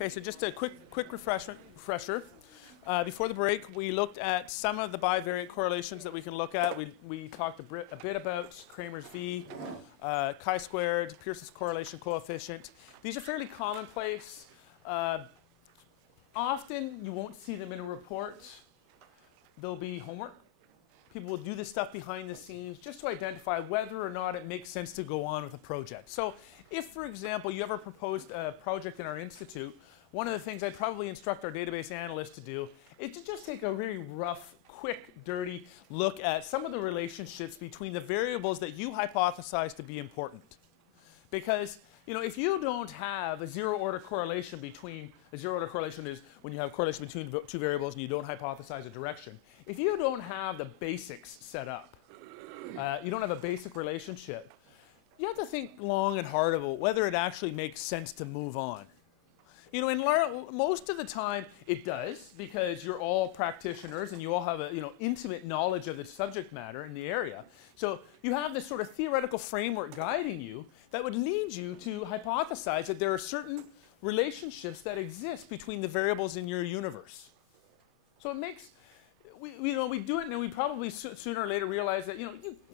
Okay, so just a quick refresher. Before the break, we looked at some of the bivariate correlations that we can look at. We talked a bit about Kramer's V, chi-squared, Pearson's correlation coefficient. These are fairly commonplace. Often you won't see them in a report. They'll be homework. People will do this stuff behind the scenes just to identify whether or not it makes sense to go on with a project. So if, for example, you ever proposed a project in our institute, one of the things I'd probably instruct our database analyst to do is to just take a really rough, quick, dirty look at some of the relationships between the variables that you hypothesize to be important. Because if you don't have a zero-order correlation between, a zero-order correlation is when you have correlation between two variables and you don't hypothesize a direction. If you don't have the basics set up, you don't have a basic relationship, you have to think long and hard about whether it actually makes sense to move on. And most of the time it does, because you're all practitioners and you all have a intimate knowledge of the subject matter in the area. So you have this sort of theoretical framework guiding you that would lead you to hypothesize that there are certain relationships that exist between the variables in your universe. So it makes, we do it and we probably sooner or later realize that, you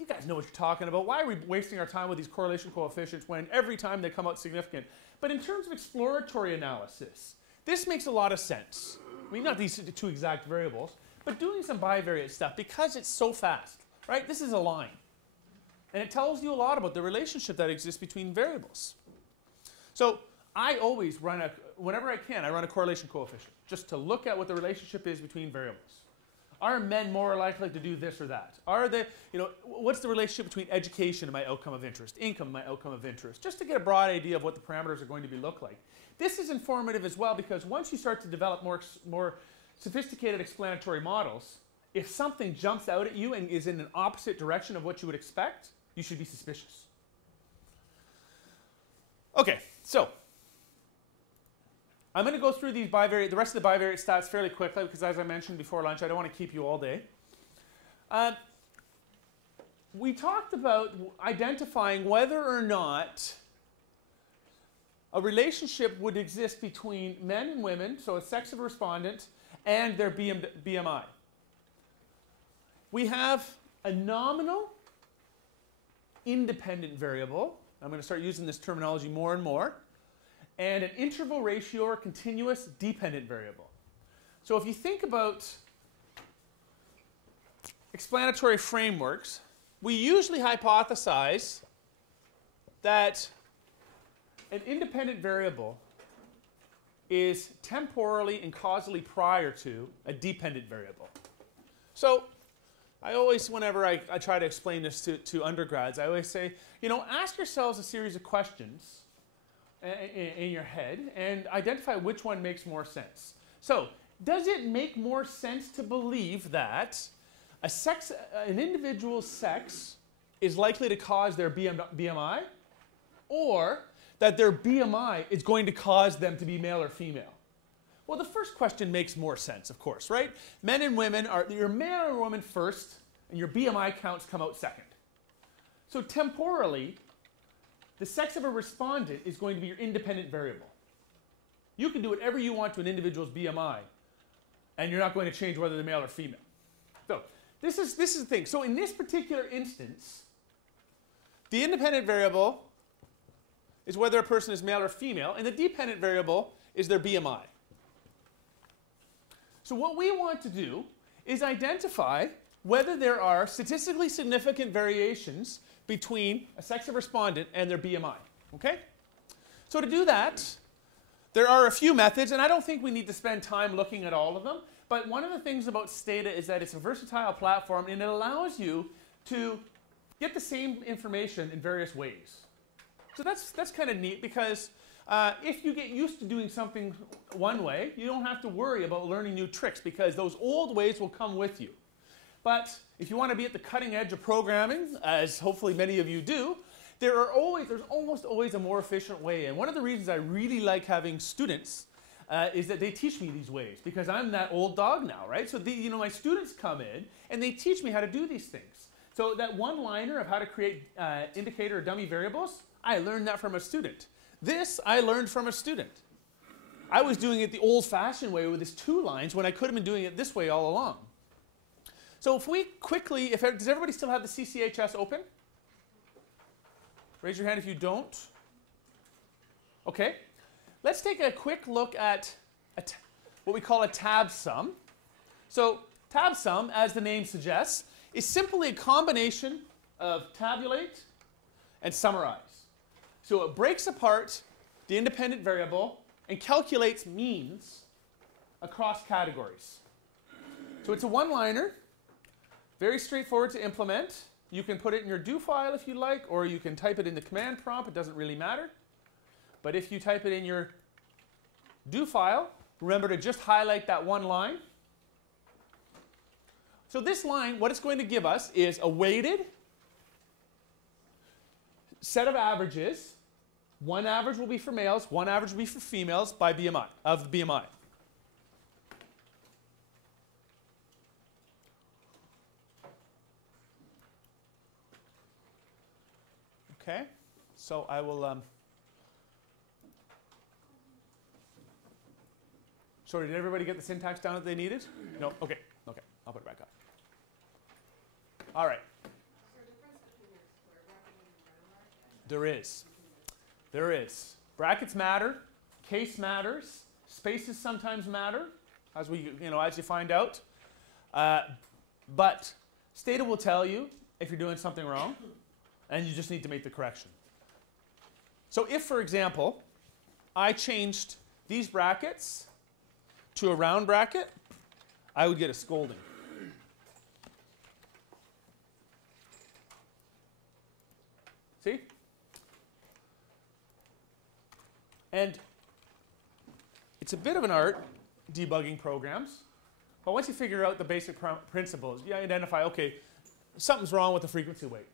guys know what you're talking about. Why are we wasting our time with these correlation coefficients when every time they come out significant? But in terms of exploratory analysis, this makes a lot of sense. I mean, not these two exact variables, but doing some bivariate stuff because it's so fast, right? This is a line. And it tells you a lot about the relationship that exists between variables. So I always run whenever I can, I run a correlation coefficient just to look at what the relationship is between variables. Are men more likely to do this or that? Are they, what's the relationship between education and my outcome of interest, income and my outcome of interest, just to get a broad idea of what the parameters are going to look like. This is informative as well because once you start to develop more sophisticated explanatory models, if something jumps out at you and is in an opposite direction of what you would expect, you should be suspicious. Okay, so I'm going to go through the rest of the bivariate stats fairly quickly because, as I mentioned before lunch, I don't want to keep you all day. We talked about identifying whether or not a relationship would exist between men and women, so a sex of a respondent, and their BMI. We have a nominal independent variable. I'm going to start using this terminology more and more. And an interval ratio or continuous dependent variable. So if you think about explanatory frameworks, we usually hypothesize that an independent variable is temporally and causally prior to a dependent variable. So I always, whenever I try to explain this to undergrads, I always say, ask yourselves a series of questions in your head and identify which one makes more sense. So, does it make more sense to believe that an individual's sex is likely to cause their BMI, or that their BMI is going to cause them to be male or female? Well, the first question makes more sense, of course, right? Men and women you're male or woman first, and your BMI counts come out second. So temporally, the sex of a respondent is going to be your independent variable. You can do whatever you want to an individual's BMI, and you're not going to change whether they're male or female. So this is the thing. So in this particular instance, the independent variable is whether a person is male or female, and the dependent variable is their BMI. So what we want to do is identify whether there are statistically significant variations between a sex of respondent and their BMI, okay? So to do that, there are a few methods, and I don't think we need to spend time looking at all of them, but one of the things about Stata is that it's a versatile platform, and it allows you to get the same information in various ways. So that's kind of neat because if you get used to doing something one way, you don't have to worry about learning new tricks because those old ways will come with you. But if you want to be at the cutting edge of programming, as hopefully many of you do, there's almost always a more efficient way. And one of the reasons I really like having students is that they teach me these ways because I'm that old dog now, right? So my students come in and they teach me how to do these things. So that one-liner of how to create indicator or dummy variables, I learned that from a student. This I learned from a student. I was doing it the old-fashioned way with this 2 lines when I could have been doing it this way all along. So if we quickly, does everybody still have the CCHS open? Raise your hand if you don't. Okay. Let's take a quick look at what we call a tab sum. So tab sum, as the name suggests, is simply a combination of tabulate and summarize. So it breaks apart the independent variable and calculates means across categories. So it's a one-liner, very straightforward to implement. You can put it in your do file if you like, or you can type it in the command prompt. It doesn't really matter. But if you type it in your do file, remember to just highlight that one line. So this line, what it's going to give us is a weighted set of averages. One average will be for males, one average will be for females by BMI, of the BMI. Okay, so I will, sorry, did everybody get the syntax down that they needed? No? Okay, okay, I'll put it back up. All right. There is. There is. Brackets matter. Case matters. Spaces sometimes matter, as as you find out. But Stata will tell you if you're doing something wrong, and you just need to make the correction. So if, for example, I changed these brackets to a round bracket, I would get a scolding. See? And it's a bit of an art, debugging programs. But once you figure out the basic principles, you identify, okay, something's wrong with the frequency weight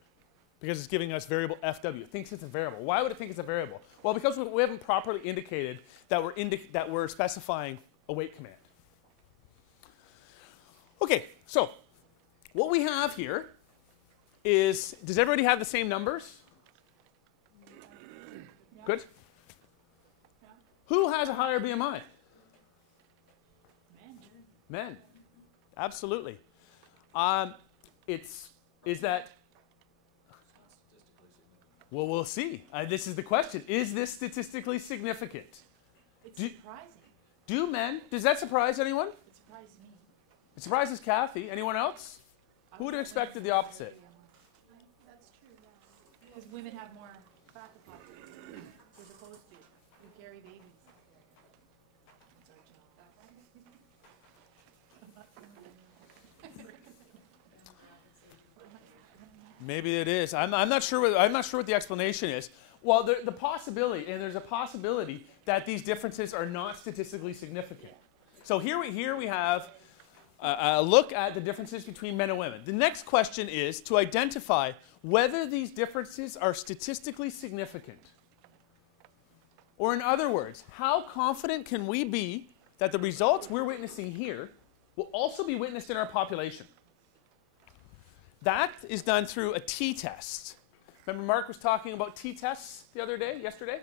because it's giving us variable FW. It thinks it's a variable. Why would it think it's a variable? Well, because we haven't properly indicated that we're specifying a weight command. Okay, so what we have here is, does everybody have the same numbers? Yeah. Good. Yeah. Who has a higher BMI? Men. Men. Absolutely. Is that? Well, we'll see. This is the question. Is this statistically significant? It's surprising. Do men? Does that surprise anyone? It surprises me. It surprises Kathy. Anyone else? Who would have expected the opposite? That's true, yeah. Because women have more fat deposits as opposed to who carry babies. Maybe it is. I'm not sure what the explanation is. Well, the possibility, and there's a possibility that these differences are not statistically significant. So here we have a look at the differences between men and women. The next question is to identify whether these differences are statistically significant. Or in other words, how confident can we be that the results we're witnessing here will also be witnessed in our population? That is done through a t-test. Remember Mark was talking about t-tests yesterday?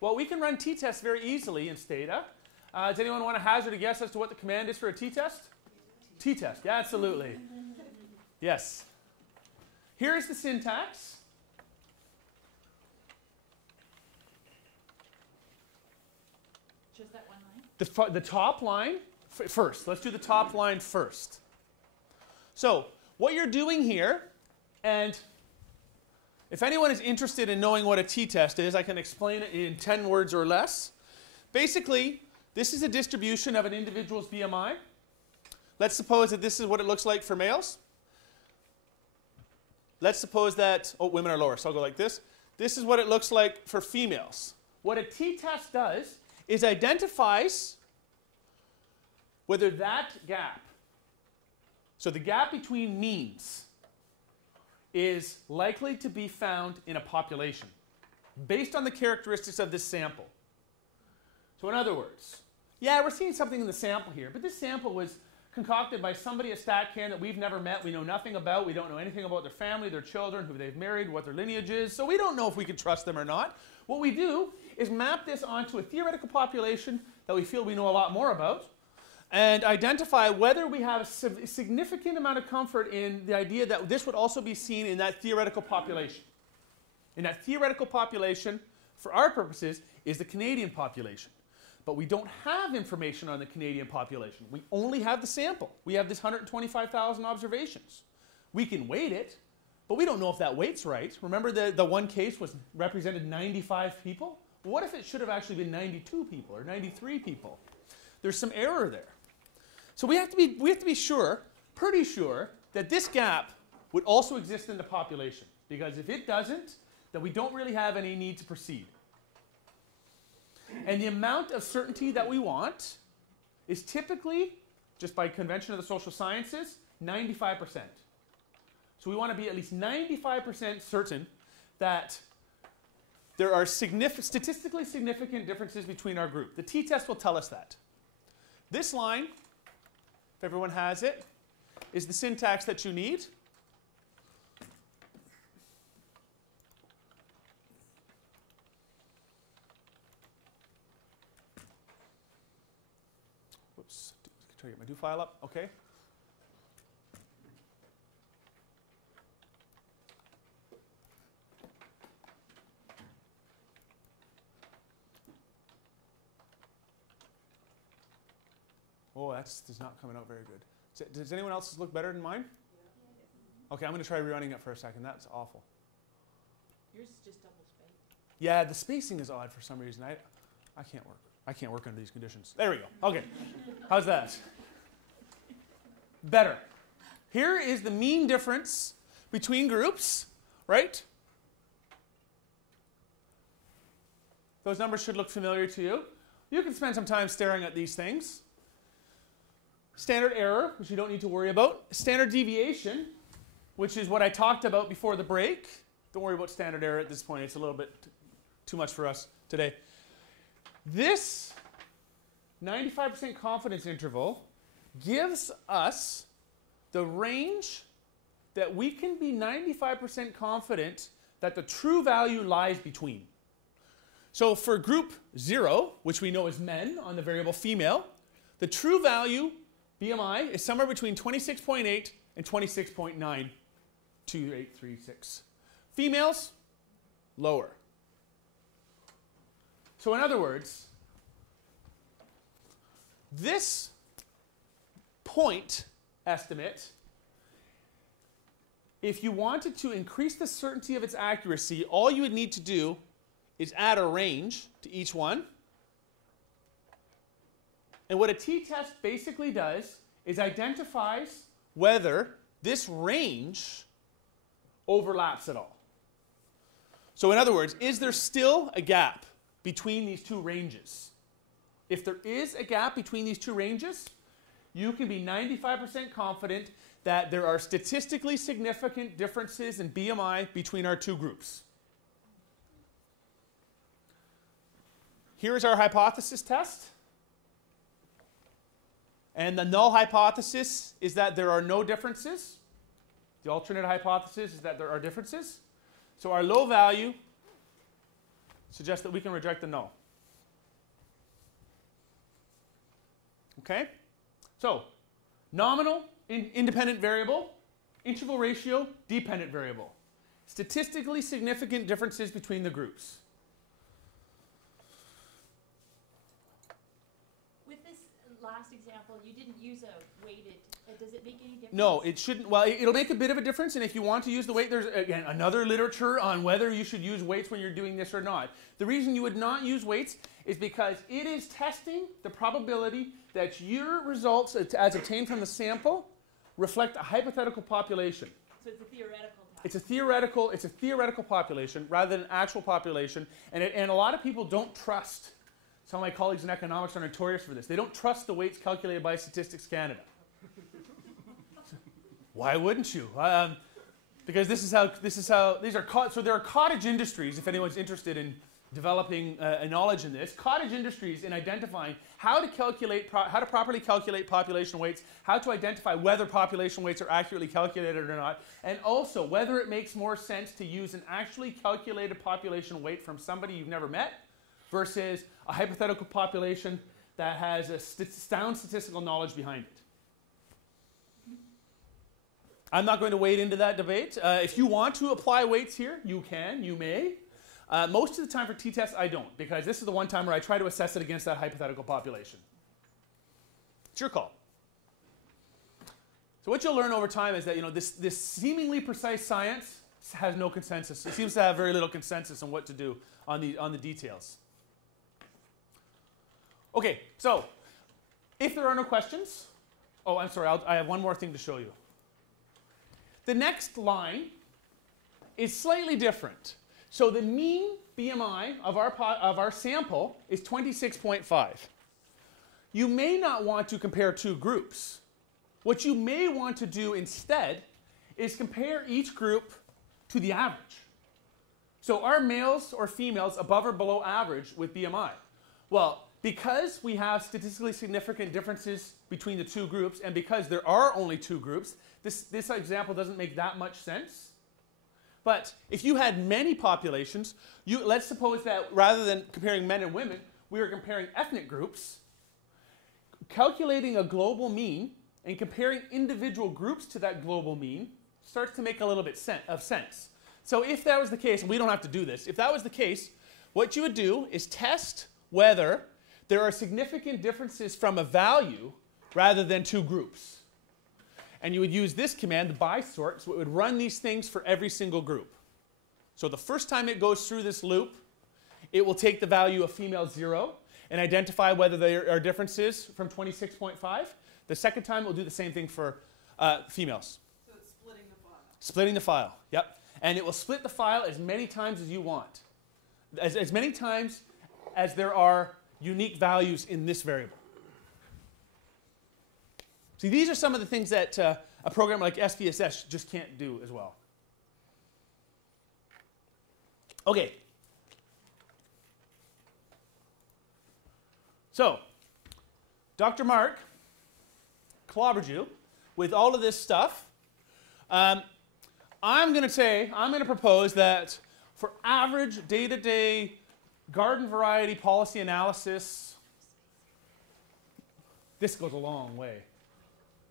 Well, we can run t-tests very easily in Stata. Does anyone want to hazard a guess as to what the command is for a t-test? T-test, yeah, absolutely. Yes. Here is the syntax. Just that one line? The top line first. Let's do the top line first. So, what you're doing here, and if anyone is interested in knowing what a t-test is, I can explain it in 10 words or less. Basically, this is a distribution of an individual's BMI. Let's suppose that this is what it looks like for males. Let's suppose that, women are lower, so I'll go like this. This is what it looks like for females. What a t-test does is identifies whether that gap, so the gap between means, is likely to be found in a population based on the characteristics of this sample. So in other words, yeah, we're seeing something in the sample here, but this sample was concocted by somebody at StatCan that we've never met, we know nothing about, we don't know anything about their family, their children, who they've married, what their lineage is, so we don't know if we can trust them or not. What we do is map this onto a theoretical population that we feel we know a lot more about, and identify whether we have a significant amount of comfort in the idea that this would also be seen in that theoretical population. In that theoretical population, for our purposes, is the Canadian population. But we don't have information on the Canadian population. We only have the sample. We have this 125,000 observations. We can weight it, but we don't know if that weight's right. Remember the one case represented 95 people? What if it should have actually been 92 people or 93 people? There's some error there. So we have to be sure, pretty sure, that this gap would also exist in the population. Because if it doesn't, then we don't really have any need to proceed. And the amount of certainty that we want is typically, just by convention of the social sciences, 95%. So we want to be at least 95% certain that there are statistically significant differences between our group. The t-test will tell us that. This line, if everyone has it, is the syntax that you need. Whoops, try to get my do file up, okay. Oh, that's not coming out very good. Does anyone else's look better than mine? Yeah. Okay, I'm going to try rerunning it for a second. That's awful. Yours is just double spaced. Yeah, the spacing is odd for some reason. I can't work. I can't work under these conditions. There we go. Okay. How's that? Better. Here is the mean difference between groups, right? Those numbers should look familiar to you. You can spend some time staring at these things. Standard error, which you don't need to worry about. Standard deviation, which is what I talked about before the break. Don't worry about standard error at this point. It's a little bit too much for us today. This 95% confidence interval gives us the range that we can be 95% confident that the true value lies between. So for group 0, which we know is men on the variable female, the true value BMI is somewhere between 26.8 and 26.92836. Females, lower. So in other words, this point estimate, if you wanted to increase the certainty of its accuracy, all you would need to do is add a range to each one. And what a t-test basically does is identifies whether this range overlaps at all. So in other words, is there still a gap between these two ranges? If there is a gap between these two ranges, you can be 95% confident that there are statistically significant differences in BMI between our two groups. Here is our hypothesis test. And the null hypothesis is that there are no differences. The alternate hypothesis is that there are differences. So our low value suggests that we can reject the null. Okay? So, nominal, independent variable, interval ratio, dependent variable. Statistically significant differences between the groups. Last example, you didn't use a weighted. Does it make any difference? No, it shouldn't. Well, it'll make a bit of a difference, and if you want to use the weight, there's, again, another literature on whether you should use weights when you're doing this or not. The reason you would not use weights is because it is testing the probability that your results, as obtained from the sample, reflect a hypothetical population. So it's a theoretical test. It's a theoretical population rather than an actual population, and a lot of people don't trust. Some of my colleagues in economics are notorious for this. They don't trust the weights calculated by Statistics Canada. Why wouldn't you? Because this is how these are so there are cottage industries. If anyone's interested in developing a knowledge in this. Cottage industries in identifying how to properly calculate population weights, how to identify whether population weights are accurately calculated or not, and also whether it makes more sense to use an actually calculated population weight from somebody you've never met versus a hypothetical population that has a sound statistical knowledge behind it. I'm not going to wade into that debate. If you want to apply weights here, you can, you may. Most of the time for t-tests, I don't, because this is the one time where I try to assess it against that hypothetical population. It's your call. So what you'll learn over time is that this seemingly precise science has no consensus. It seems to have very little consensus on what to do on the details. Okay, so if there are no questions, oh, I'm sorry, I have one more thing to show you. The next line is slightly different. So the mean BMI of our sample is 26.5. You may not want to compare two groups. What you may want to do instead is compare each group to the average. So are males or females above or below average with BMI? Well, because we have statistically significant differences between the two groups, and because there are only two groups, this example doesn't make that much sense. But if you had many populations, let's suppose that rather than comparing men and women, we were comparing ethnic groups, calculating a global mean and comparing individual groups to that global mean starts to make a little bit of sense. So if that was the case, and we don't have to do this, if that was the case, what you would do is test whether there are significant differences from a value rather than two groups. And you would use this command, the by sort, so it would run these things for every single group. So the first time it goes through this loop, it will take the value of female 0 and identify whether there are differences from 26.5. The second time, it will do the same thing for females. So it's splitting the file. Splitting the file, yep. And it will split the file as many times as you want. As many times as there are unique values in this variable. See, these are some of the things that a program like SPSS just can't do as well. Okay. So, Dr. Mark clobbered you with all of this stuff. I'm going to propose that for average day-to-day garden variety policy analysis, this goes a long way.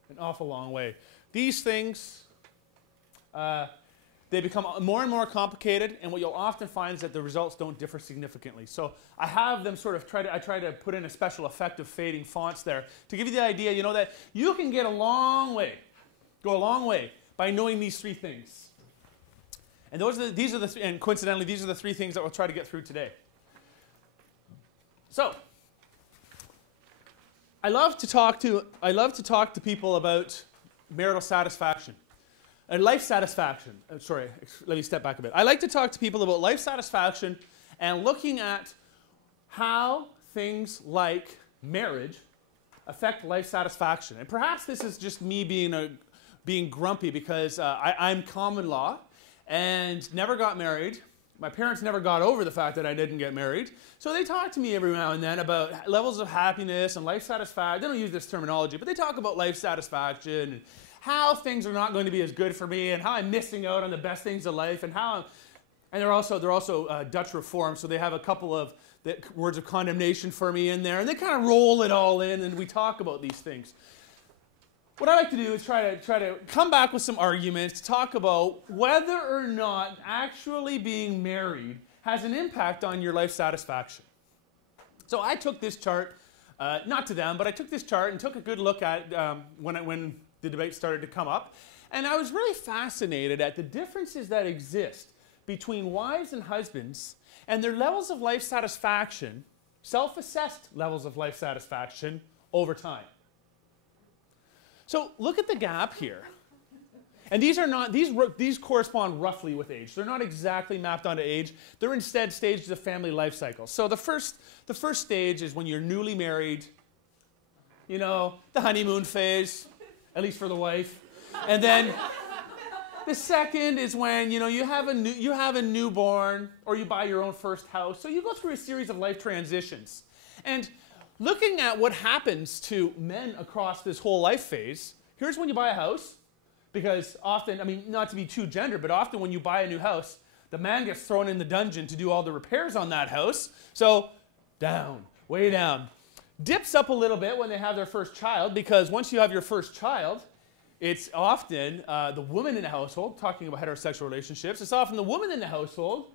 An awful long way. These things, they become more and more complicated, and what you'll often find is that the results don't differ significantly. So I have them sort of I try to put in a special effect of fading fonts there to give you the idea, that you can get a long way, go a long way by knowing these three things. And and coincidentally, these are the three things that we'll try to get through today. So, I love to talk to people about marital satisfaction and life satisfaction. Sorry, let me step back a bit. I like to talk to people about life satisfaction and looking at how things like marriage affect life satisfaction. And perhaps this is just me being grumpy because I'm common law and never got married. My parents never got over the fact that I didn't get married. So they talk to me every now and then about levels of happiness and life satisfaction. They don't use this terminology, but they talk about life satisfaction and how things are not going to be as good for me and how I'm missing out on the best things of life and they're also Dutch Reform, so they have a couple of words of condemnation for me in there, and they kind of roll it all in, and we talk about these things. What I like to do is try to come back with some arguments to talk about whether or not actually being married has an impact on your life satisfaction. So I took this chart, not to them, but I took this chart and took a good look at when the debate started to come up, and I was really fascinated at the differences that exist between wives and husbands and their levels of life satisfaction, self-assessed levels of life satisfaction over time. So look at the gap here. And these correspond roughly with age. They're not exactly mapped onto age. They're instead stages of family life cycle. So the first stage is when you're newly married, the honeymoon phase, at least for the wife. And then The second is when you have a newborn, or you buy your own first house. So you go through a series of life transitions. And looking at what happens to men across this whole life phase, here's when you buy a house. Because often, I mean, not to be too gendered, but often when you buy a new house, the man gets thrown in the dungeon to do all the repairs on that house. So down, way down. Dips up a little bit when they have their first child, because once you have your first child, it's often the woman in the household, talking about heterosexual relationships, it's often the woman in the household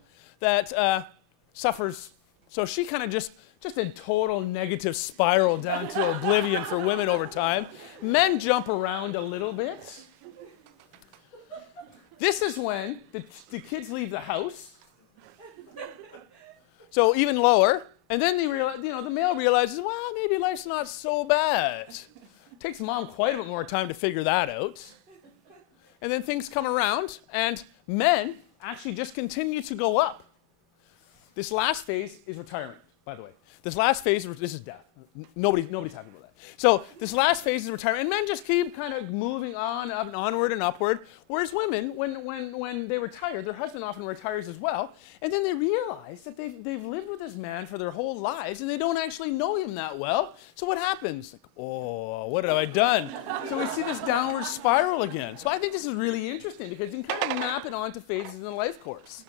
that suffers. So she kind of just in total negative spiral down to oblivion for women over time. Men jump around a little bit. This is when the kids leave the house. So even lower. And then they realize, the male realizes, well, maybe life's not so bad. Takes mom quite a bit more time to figure that out. And then things come around, and men actually just continue to go up. This last phase is retirement, by the way. This last phase, this is death. Nobody's happy about that. So this last phase is retirement, and men just keep kind of moving on, up and onward and upward. Whereas women, when they retire, their husband often retires as well, and then they realize that they've lived with this man for their whole lives, and they don't actually know him that well. So what happens? Like, oh, what have I done? So we see this downward spiral again. So I think this is really interesting because you can kind of map it onto phases in the life course.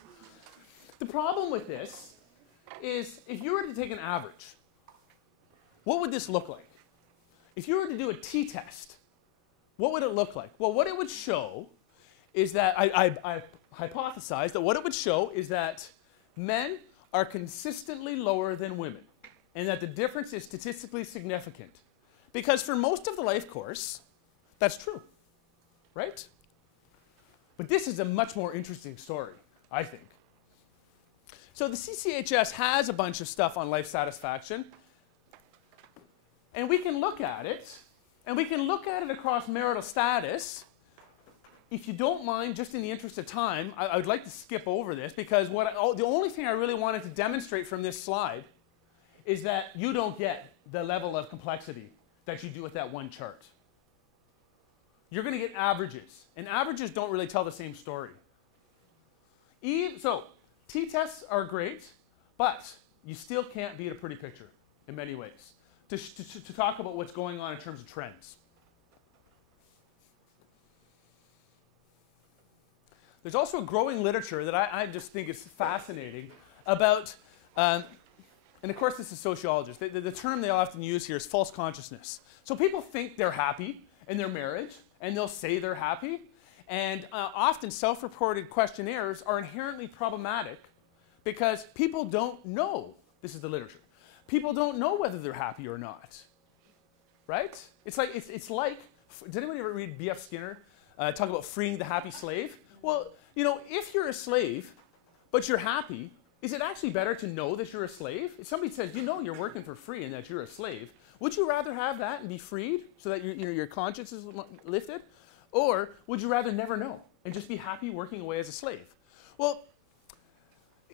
The problem with this is if you were to take an average, what would this look like? If you were to do a t-test, what would it look like? Well, what it would show is that, I hypothesize that what it would show is that men are consistently lower than women, and that the difference is statistically significant. Because for most of the life course, that's true, right? But this is a much more interesting story, I think. So the CCHS has a bunch of stuff on life satisfaction. And we can look at it, and we can look at it across marital status. If you don't mind, just in the interest of time, I would like to skip over this because the only thing I really wanted to demonstrate from this slide is that you don't get the level of complexity that you do with that one chart. You're going to get averages, and averages don't really tell the same story. So t-tests are great, but you still can't beat a pretty picture in many ways. To talk about what's going on in terms of trends. There's also a growing literature that I just think is fascinating about, and of course this is sociologists. The term they often use here is false consciousness. So people think they're happy in their marriage, and they'll say they're happy, and often self-reported questionnaires are inherently problematic because people don't know, this is the literature, people don't know whether they're happy or not, right? It's like, did anybody ever read B.F. Skinner talk about freeing the happy slave? Well, if you're a slave, but you're happy, is it actually better to know that you're a slave? If somebody says, you're working for free and that you're a slave, would you rather have that and be freed so that your conscience is lifted? Or would you rather never know and just be happy working away as a slave? Well,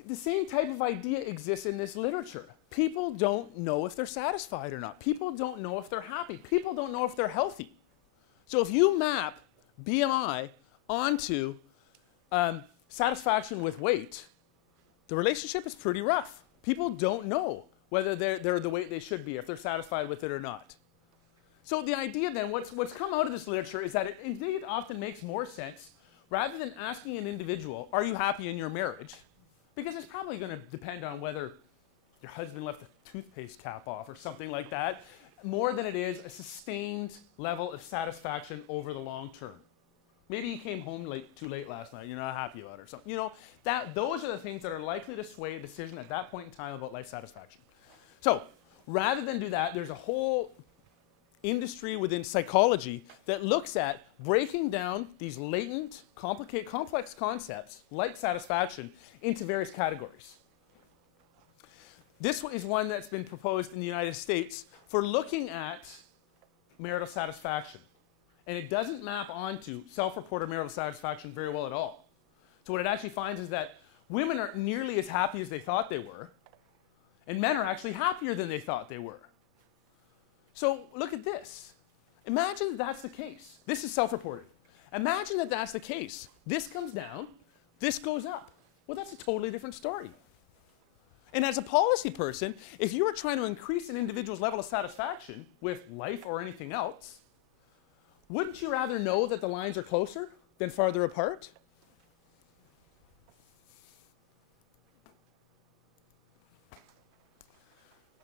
the same type of idea exists in this literature. People don't know if they're satisfied or not. People don't know if they're happy. People don't know if they're healthy. So if you map BMI onto satisfaction with weight, the relationship is pretty rough. People don't know whether they're the weight they should be, if they're satisfied with it or not. So the idea then, what's come out of this literature is that it indeed often makes more sense, rather than asking an individual, are you happy in your marriage? Because it's probably going to depend on whether your husband left the toothpaste cap off or something like that, more than it is a sustained level of satisfaction over the long term. Maybe you came home too late last night, you're not happy about it or something. Those are the things that are likely to sway a decision at that point in time about life satisfaction. So rather than do that, there's a whole industry within psychology that looks at breaking down these latent, complex concepts like satisfaction into various categories. This is one that's been proposed in the United States for looking at marital satisfaction. And it doesn't map onto self-reported marital satisfaction very well at all. So what it actually finds is that women aren't nearly as happy as they thought they were, and men are actually happier than they thought they were. So look at this. Imagine that's the case. This is self-reported. Imagine that that's the case. This comes down, this goes up. Well, that's a totally different story. And as a policy person, if you were trying to increase an individual's level of satisfaction with life or anything else, wouldn't you rather know that the lines are closer than farther apart?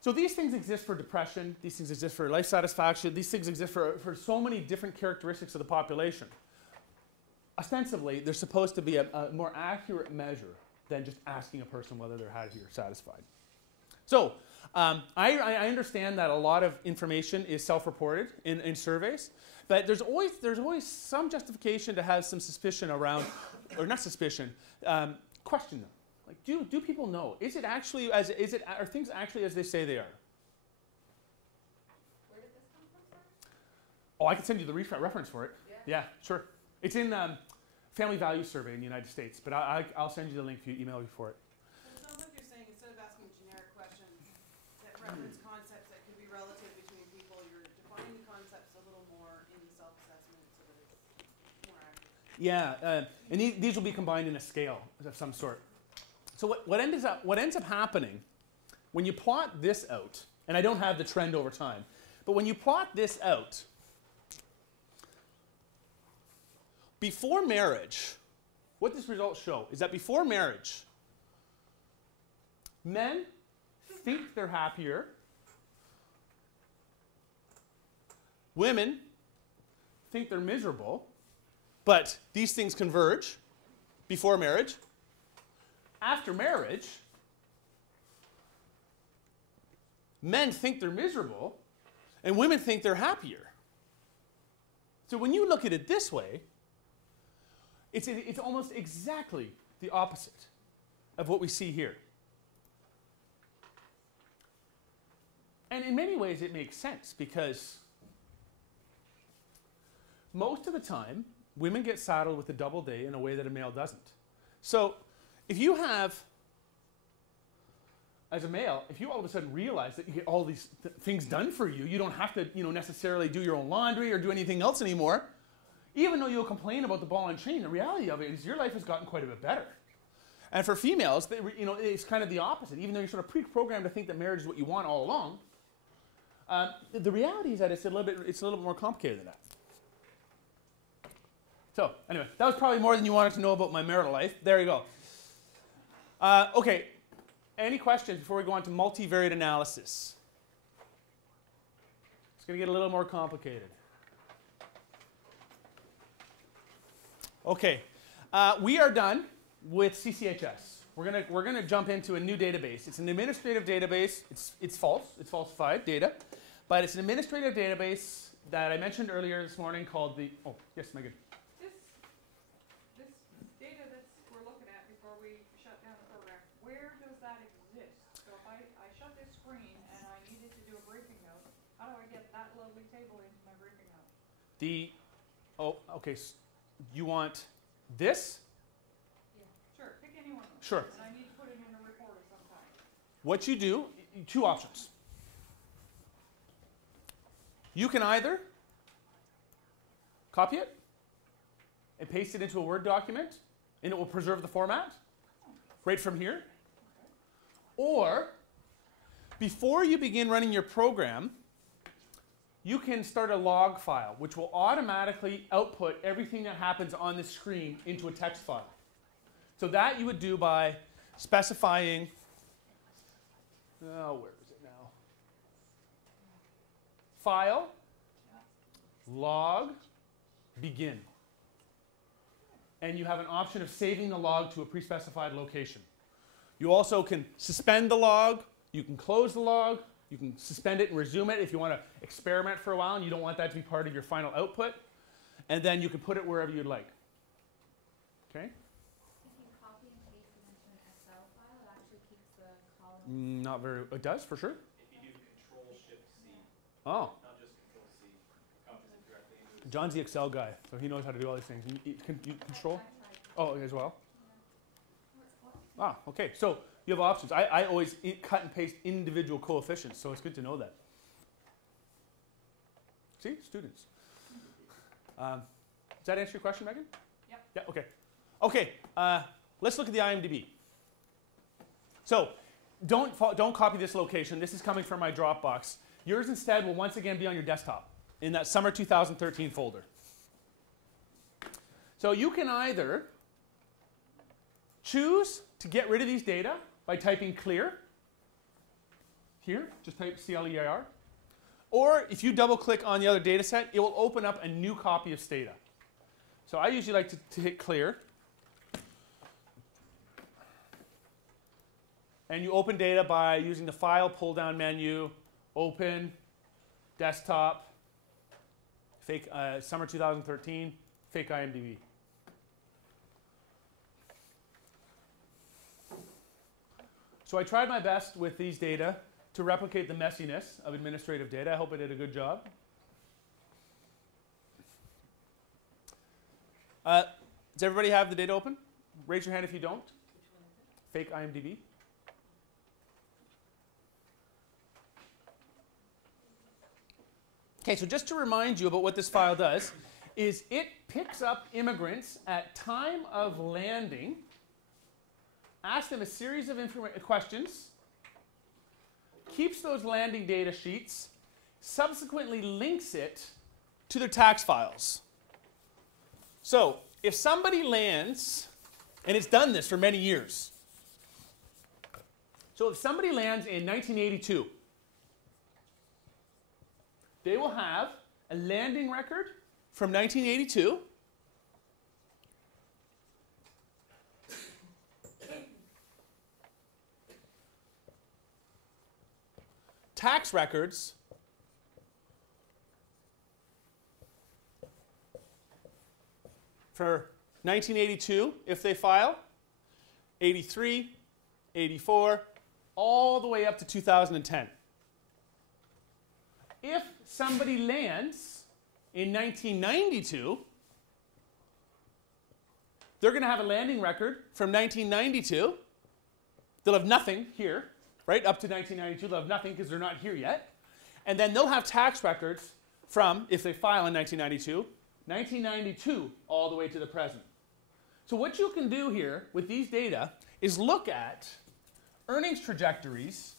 So these things exist for depression, these things exist for life satisfaction, these things exist for so many different characteristics of the population. Ostensibly, they're supposed to be a more accurate measure than just asking a person whether they're happy or satisfied. So I understand that a lot of information is self-reported in surveys, but there's always some justification to have some suspicion around, or not suspicion, question them. Like, do people know? Are things actually as they say they are? Where did this come from, sir? Oh, I can send you the reference for it. Yeah, sure. It's in Family Value Survey in the United States, but I'll send you the link if you email me for it. It sounds like you're saying instead of asking generic questions that reference concepts that could be relative between people, you're defining the concepts a little more in the self-assessment so that it's more accurate. Yeah, and these will be combined in a scale of some sort. So what ends up happening when you plot this out, and I don't have the trend over time, but when you plot this out, before marriage, what these results show is that before marriage, men think they're happier, women think they're miserable, but these things converge before marriage. After marriage, men think they're miserable, and women think they're happier. So when you look at it this way, it's almost exactly the opposite of what we see here. And in many ways it makes sense, because most of the time women get saddled with a double day in a way that a male doesn't. So if you have, as a male, if you all of a sudden realize that you get all these things done for you, you don't have to necessarily do your own laundry or do anything else anymore, even though you'll complain about the ball and chain, the reality of it is your life has gotten quite a bit better. And for females, it's kind of the opposite. Even though you're sort of pre-programmed to think that marriage is what you want all along, the reality is that it's a little bit more complicated than that. So anyway, that was probably more than you wanted to know about my marital life. There you go. Okay, any questions before we go on to multivariate analysis? It's going to get a little more complicated. Okay, we are done with CCHS. We're gonna jump into a new database. It's an administrative database. It's falsified data, but it's an administrative database that I mentioned earlier this morning called the. Oh, yes, Megan. This data that we're looking at before we shut down the program, where does that exist? So if I shut this screen and I needed to do a briefing note, how do I get that lovely table into my briefing note? Okay. You want this? Yeah, sure. Pick any one of them. Sure. And I need to put it in a report of some kind. What you do, two options. You can either copy it and paste it into a Word document, and it will preserve the format right from here. Or, before you begin running your program, you can start a log file, which will automatically output everything that happens on the screen into a text file. So that you would do by specifying, where is it now? File, log, begin. And you have an option of saving the log to a pre-specified location. You also can suspend the log, you can close the log, you can suspend it and resume it if you want to experiment for a while and you don't want that to be part of your final output. And then you can put it wherever you'd like. Okay? If you copy and paste it into an Excel file, it actually keeps the column. Not very. It does, for sure. If you do Control-Shift-C, Oh. not just Control-C, copies it directly into John's the Excel guy, so he knows how to do all these things. You control? Oh, as well? Ah, okay. So you have options. I always cut and paste individual coefficients, so it's good to know that. See, students. that answer your question, Megan? Yep. Yeah, okay. Okay, let's look at the IMDb. So, don't copy this location. This is coming from my Dropbox. Yours instead will once again be on your desktop in that summer 2013 folder. So you can either choose to get rid of these data by typing clear. Here, just type CLEIR. Or if you double click on the other data set, it will open up a new copy of Stata. So I usually like to hit clear. And you open data by using the file pull-down menu, open, desktop, fake summer 2013, fake IMDb. So I tried my best with these data to replicate the messiness of administrative data. I hope I did a good job. Does everybody have the data open? Raise your hand if you don't. Fake IMDb. Okay, so just to remind you about what this file does, is it picks up immigrants at time of landing, asks them a series of questions, keeps those landing data sheets, subsequently links it to their tax files. So, if somebody lands, and it's done this for many years. So if somebody lands in 1982, they will have a landing record from 1982. Tax records for 1982, if they file, 83, 84, all the way up to 2010. If somebody lands in 1992, they're going to have a landing record from 1992. They'll have nothing here, right? Up to 1992, they'll have nothing because they're not here yet. And then they'll have tax records from, if they file in 1992, 1992 all the way to the present. So what you can do here with these data is look at earnings trajectories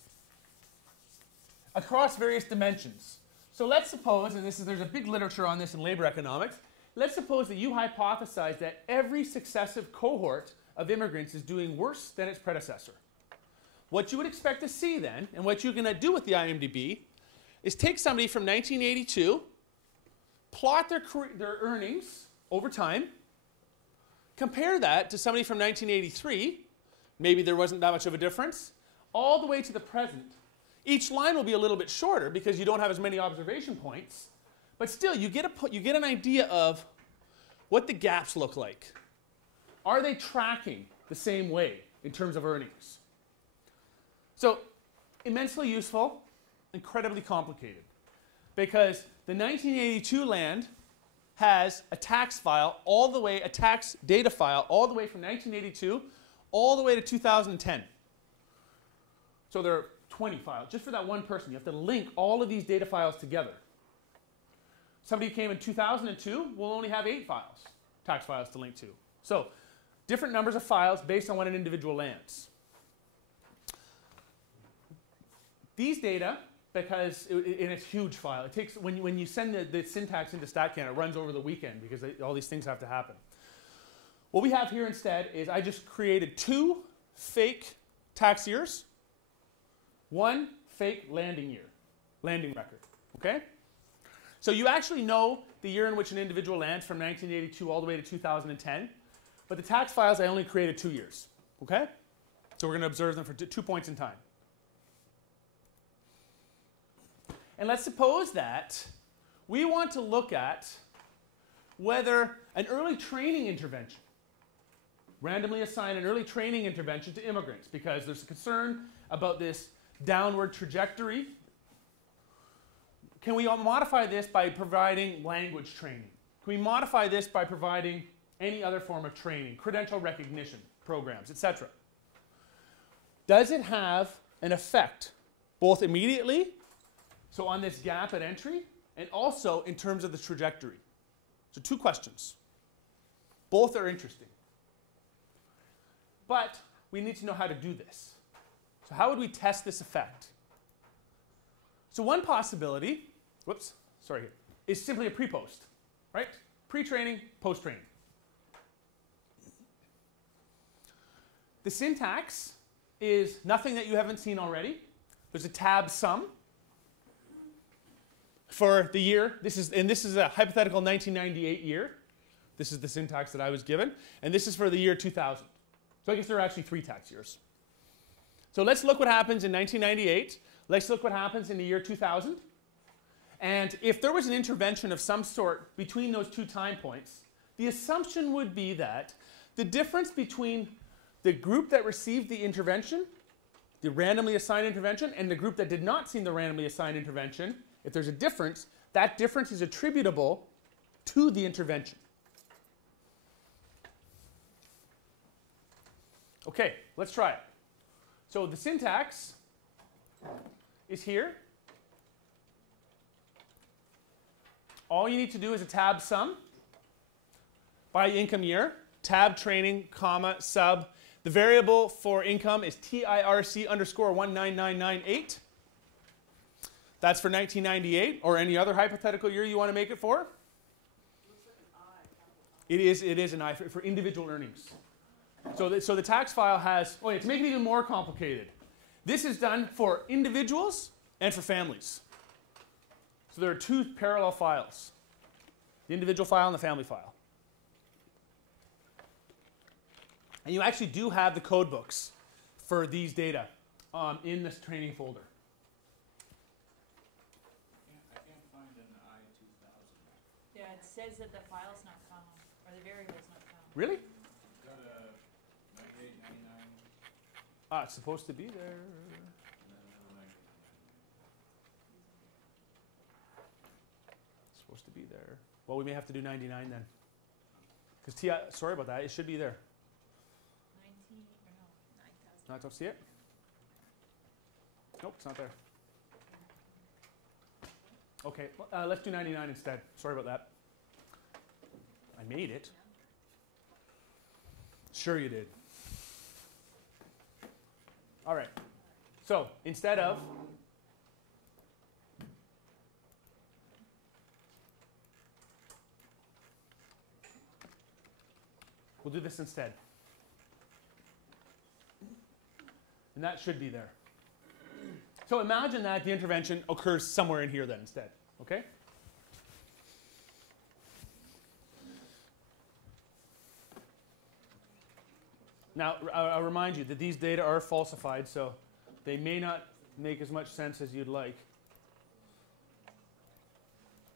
across various dimensions. So let's suppose, and there's a big literature on this in labor economics, let's suppose that you hypothesize that every successive cohort of immigrants is doing worse than its predecessor. What you would expect to see then, and what you're going to do with the IMDb, is take somebody from 1982, plot their earnings over time, compare that to somebody from 1983, maybe there wasn't that much of a difference, all the way to the present. Each line will be a little bit shorter because you don't have as many observation points, but still you get an idea of what the gaps look like. Are they tracking the same way in terms of earnings? So, immensely useful, incredibly complicated, because the 1982 land has a tax file all the way, a tax data file all the way from 1982 all the way to 2010. So there are 20 files. Just for that one person, you have to link all of these data files together. Somebody who came in 2002 will only have 8 files, tax files to link to. So different numbers of files based on when an individual lands. These data, because it's a huge file, it takes, when you send the syntax into StatCan, it runs over the weekend because all these things have to happen. What we have here instead is I just created 2 fake tax years, 1 fake landing record, okay? So you actually know the year in which an individual lands from 1982 all the way to 2010, but the tax files I only created 2 years, okay? So we're going to observe them for 2 points in time. And let's suppose that we want to look at whether an early training intervention, randomly assign an early training intervention to immigrants because there's a concern about this downward trajectory. Can we modify this by providing language training? Can we modify this by providing any other form of training, credential recognition programs, etc.? Does it have an effect both immediately, so on this gap at entry, and also in terms of the trajectory? So 2 questions. Both are interesting. But we need to know how to do this. So how would we test this effect? So one possibility, is simply a pre-post, right? Pre-training, post-training. The syntax is nothing that you haven't seen already. There's a tab sum for the year. This is a hypothetical 1998 year. This is the syntax that I was given. And this is for the year 2000. So I guess there are actually 3 tax years. So let's look what happens in 1998. Let's look what happens in the year 2000. And if there was an intervention of some sort between those 2 time points, the assumption would be that the difference between the group that received the intervention, the randomly assigned intervention, and the group that did not see the randomly assigned intervention, if there's a difference, that difference is attributable to the intervention. Okay, let's try it. So the syntax is here. All you need to do is a tab sum by income year, tab training, comma, sub. The variable for income is TIRC_19998. That's for 1998 or any other hypothetical year you want to make it for. It is an I for individual earnings. So the tax file has, to make it even more complicated, this is done for individuals and for families. So there are 2 parallel files, the individual file and the family file. And you actually do have the code books for these data in this training folder. I can't find an I-2000. Yeah, it says that the file's not found, or the variable's not found. Really? Got a 98, 99, It's supposed to be there. and then another 98. It's supposed to be there. Well, we may have to do 99 then. Because sorry about that, it should be there. 9,000. No, I don't see it. Nope, it's not there. Okay, let's do 99 instead. Sorry about that. I made it. Sure you did. All right. So instead of we'll do this instead. And that should be there. So imagine that the intervention occurs somewhere in here then instead, okay? Now, I'll remind you that these data are falsified, so they may not make as much sense as you'd like.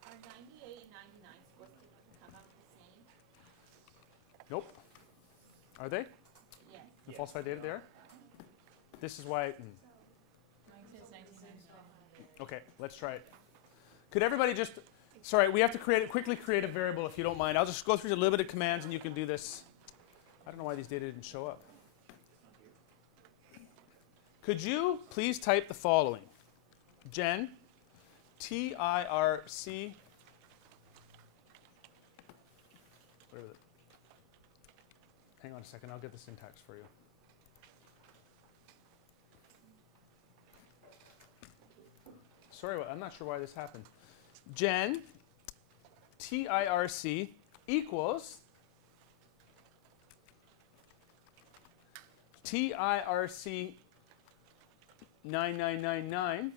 Are 98 and 99 supposed to come out the same? Nope. Are they? Yes. The falsified data there? This is why. Mine says 1999. Okay, let's try it. Could everybody just, sorry, we have to quickly create a variable if you don't mind. I'll just go through the limited commands and you can do this. I don't know why these data didn't show up. Could you please type the following? Jen, TIRC, whatever the, hang on a second, I'll get the syntax for you. Sorry, I'm not sure why this happened. Jen, TIRC equals TIRC 9999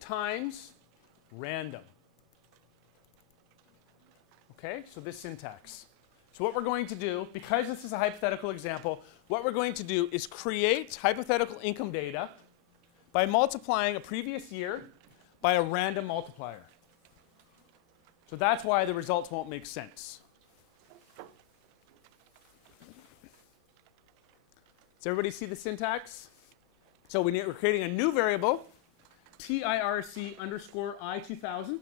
times random. Okay, so this syntax. So what we're going to do, because this is a hypothetical example, what we're going to do is create hypothetical income data by multiplying a previous year by a random multiplier. So that's why the results won't make sense. Does everybody see the syntax? So we're creating a new variable, TIRC underscore I2000, and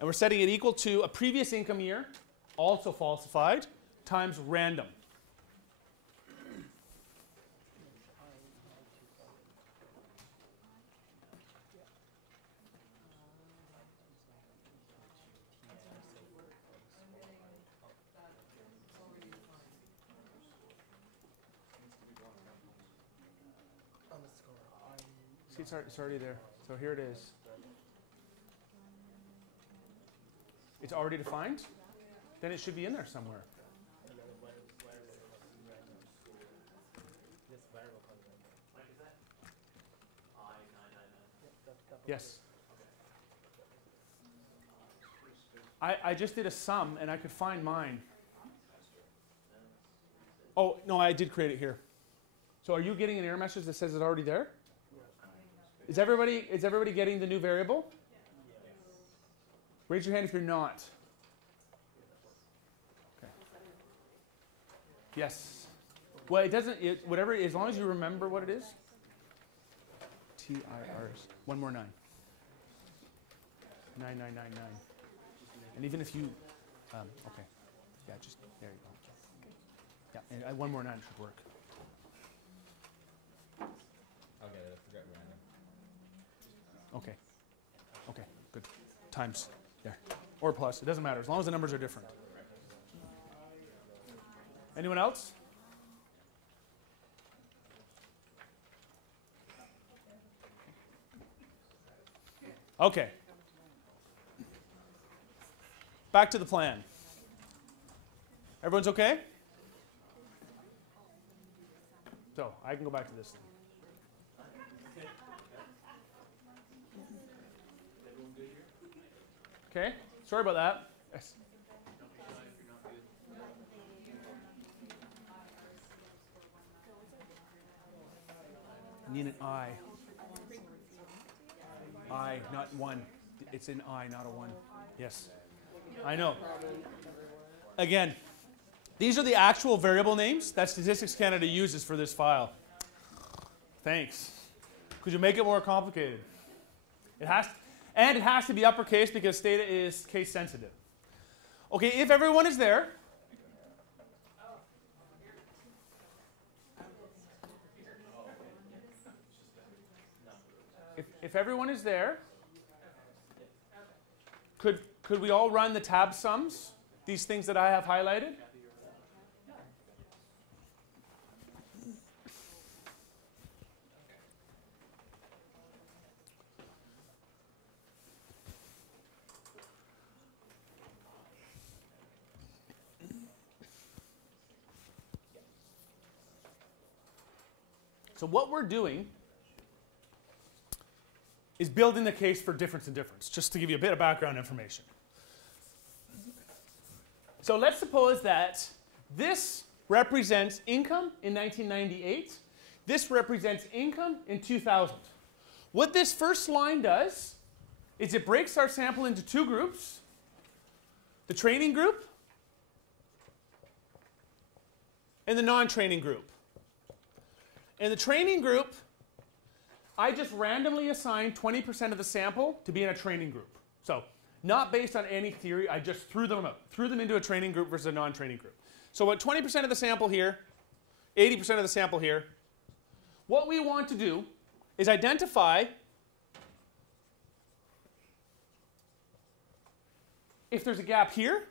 we're setting it equal to a previous income year, also falsified, times random. it's already there. So here it is. It's already defined? Then it should be in there somewhere. Yes. I just did a sum and I could find mine. Oh, no, I did create it here. So are you getting an error message that says it's already there? Is everybody getting the new variable? Raise your hand if you're not. Okay. Yes. Well, it doesn't, whatever, as long as you remember what it is. TIRs. One more 9. 9999. And even if you, okay. Yeah, just, there you go. Yeah, and one more 9 should work. I'll get it. I forgot random. Okay. Okay, good. Times. There. Or plus. It doesn't matter, as long as the numbers are different. Anyone else? Okay. Back to the plan. Everyone's okay? So, I can go back to this thing. Okay, sorry about that. Yes. I need an I. I, not 1. It's an I, not a 1. Yes. I know. Again, these are the actual variable names that Statistics Canada uses for this file. Thanks. Could you make it more complicated? It has to, and it has to be uppercase because Stata is case sensitive. Okay, if everyone is there. If everyone is there, could we all run the tab sums? These things that I have highlighted? So what we're doing is building the case for difference in difference, just to give you a bit of background information. So let's suppose that this represents income in 1998. This represents income in 2000. What this first line does is it breaks our sample into 2 groups. The training group and the non-training group. In the training group, I just randomly assigned 20% of the sample to be in a training group. So, not based on any theory, I just threw them into a training group versus a non-training group. So about 20% of the sample here, 80% of the sample here. What we want to do is identify if there's a gap here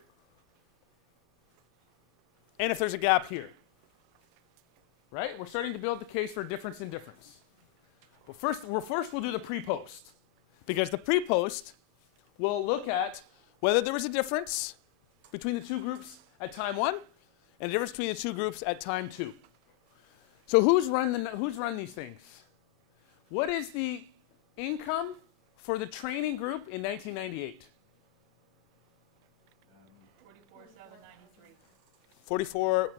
and if there's a gap here. Right? We're starting to build the case for difference in difference. But first we'll do the pre-post. Because the pre-post will look at whether there was a difference between the 2 groups at time 1 and a difference between the 2 groups at time 2. So who's run these things? What is the income for the training group in 1998? 44,793. 44.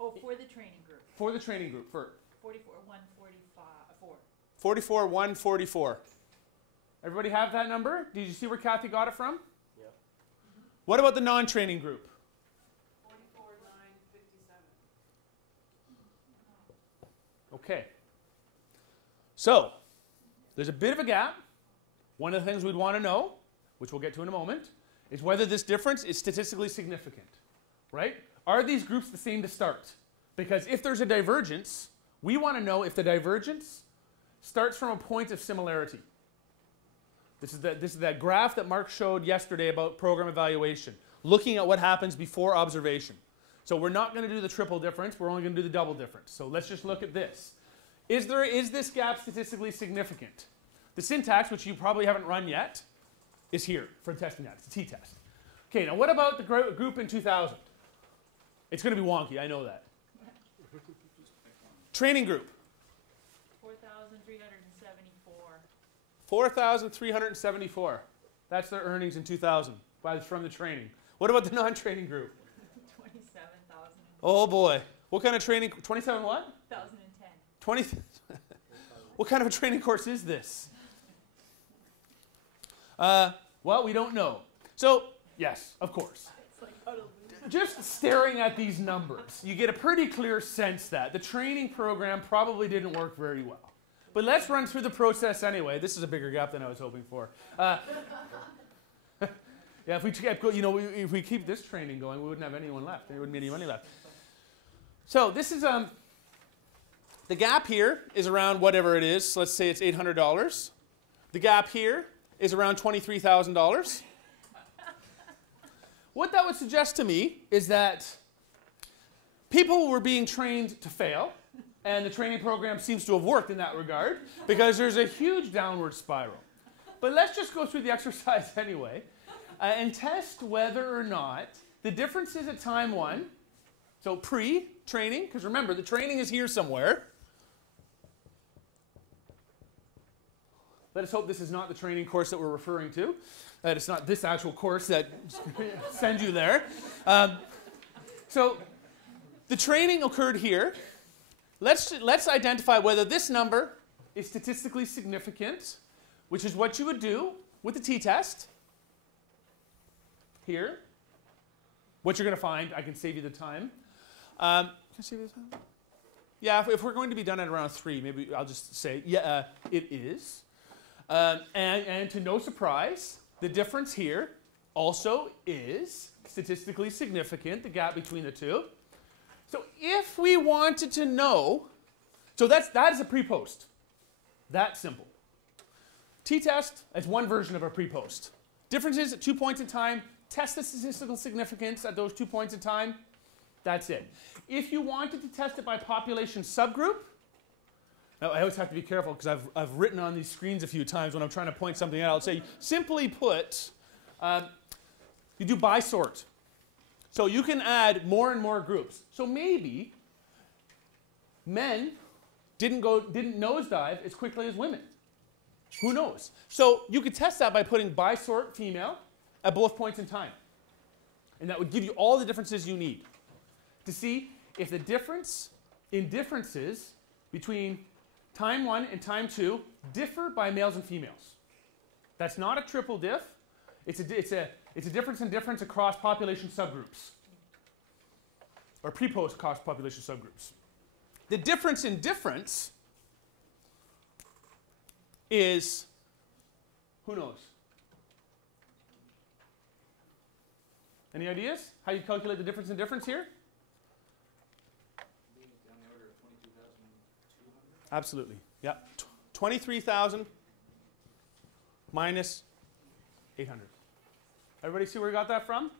Oh, for the training group. For the training group. For 44,144. 44,144. Everybody have that number? Did you see where Kathy got it from? Yeah. What about the non-training group? 44,957. Okay. So, there's a bit of a gap. One of the things we'd want to know, which we'll get to in a moment, is whether this difference is statistically significant. Right? Are these groups the same to start? Because if there's a divergence, we want to know if the divergence starts from a point of similarity. This is that graph that Mark showed yesterday about program evaluation, looking at what happens before observation. So we're not going to do the triple difference, we're only going to do the double difference. So let's just look at this. Is this gap statistically significant? The syntax, which you probably haven't run yet, is here for testing that. It's a t-test. Okay, now what about the group in 2000? It's going to be wonky, I know that. Training group. 4,374. 4,374. That's their earnings in 2000 from the training. What about the non-training group? 27,000. Oh boy. What kind of training? 27 what? 1,010. 20. What kind of a training course is this? Well, we don't know. So, yes, of course. It's like, how to lose. Just staring at these numbers, you get a pretty clear sense that the training program probably didn't work very well. But let's run through the process anyway. This is a bigger gap than I was hoping for. Yeah, if we kept, if we keep this training going, we wouldn't have anyone left. There wouldn't be any money left. So this is the gap here is around whatever it is. Let's say it's $800. The gap here is around $23,000. What that would suggest to me is that people were being trained to fail, and the training program seems to have worked in that regard because there's a huge downward spiral. But let's just go through the exercise anyway and test whether or not the differences at time 1, so pre-training, because remember, the training is here somewhere. Let us hope this is not the training course that we're referring to. That it's not this actual course that sends you there. So the training occurred here. Let's identify whether this number is statistically significant, which is what you would do with the t-test. Here. What you're going to find, I can save you the time. Can I save you the time? Yeah, if we're going to be done at around 3, maybe I'll just say, yeah, it is. And to no surprise, the difference here also is statistically significant, the gap between the two. So if we wanted to know, so that is a pre-post. That simple. T-test is one version of a pre-post. Differences at 2 points in time, test the statistical significance at those 2 points in time. That's it. If you wanted to test it by population subgroup, now I always have to be careful because I've written on these screens a few times when I'm trying to point something out. I'll say, simply put, you do by sort. So you can add more and more groups. So maybe men didn't nosedive as quickly as women. Who knows? So you could test that by putting by sort female at both points in time. And that would give you all the differences you need to see if the difference in differences between time 1 and time 2 differ by males and females. That's not a triple diff. It's a difference in difference across population subgroups. Or pre-post across population subgroups. The difference in difference is, who knows? Any ideas? How you calculate the difference in difference here? On the order of 22,200. Absolutely. Yeah. 23,000 minus 800. Everybody see where we got that from?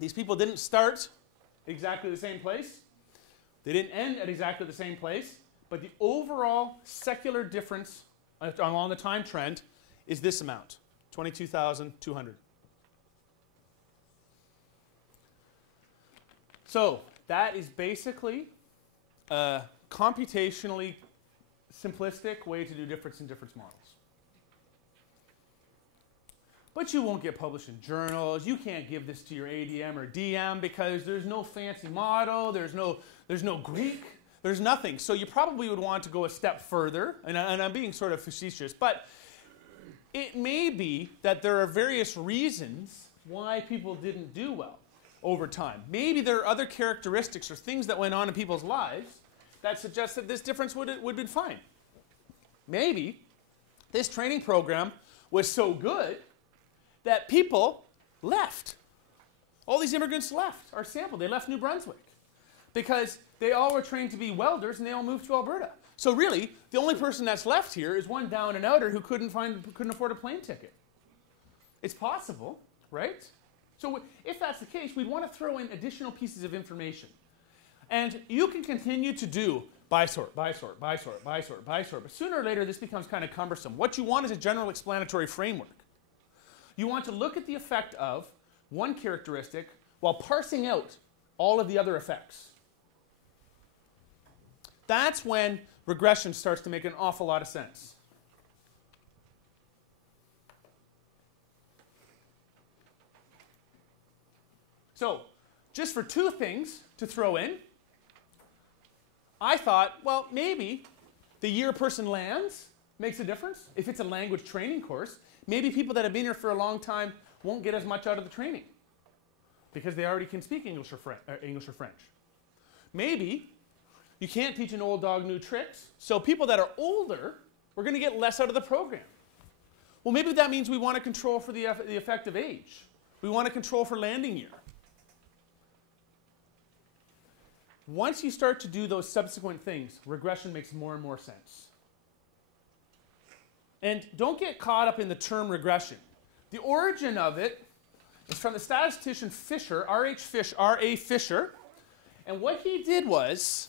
These people didn't start exactly the same place. They didn't end at exactly the same place. But the overall secular difference along the time trend is this amount, 22,200. So that is basically a computationally simplistic way to do difference in difference models. But you won't get published in journals. You can't give this to your ADM or DM because there's no fancy model, there's no Greek, there's nothing. So you probably would want to go a step further, and I'm being sort of facetious, but it may be that there are various reasons why people didn't do well over time. Maybe there are other characteristics or things that went on in people's lives that suggest that this difference would have been fine. Maybe this training program was so good that people left. All these immigrants left our sample. They left New Brunswick because they all were trained to be welders and they all moved to Alberta. So really, the only person that's left here is one down and outer who couldn't afford a plane ticket. It's possible, right? So if that's the case, we'd want to throw in additional pieces of information. And you can continue to do by sort, by sort, by sort, by sort, by sort. But sooner or later, this becomes kind of cumbersome. What you want is a general explanatory framework. You want to look at the effect of one characteristic while parsing out all of the other effects. That's when regression starts to make an awful lot of sense. So, just for two things to throw in, I thought, well, maybe the year a person lands makes a difference. If it's a language training course, maybe people that have been here for a long time won't get as much out of the training because they already can speak English or French. Maybe you can't teach an old dog new tricks, so people that are older, we're going to get less out of the program. Well, maybe that means we want to control for the effect of age. We want to control for landing year. Once you start to do those subsequent things, regression makes more and more sense. And don't get caught up in the term regression. The origin of it is from the statistician Fisher, R.A. Fisher. And what he did was,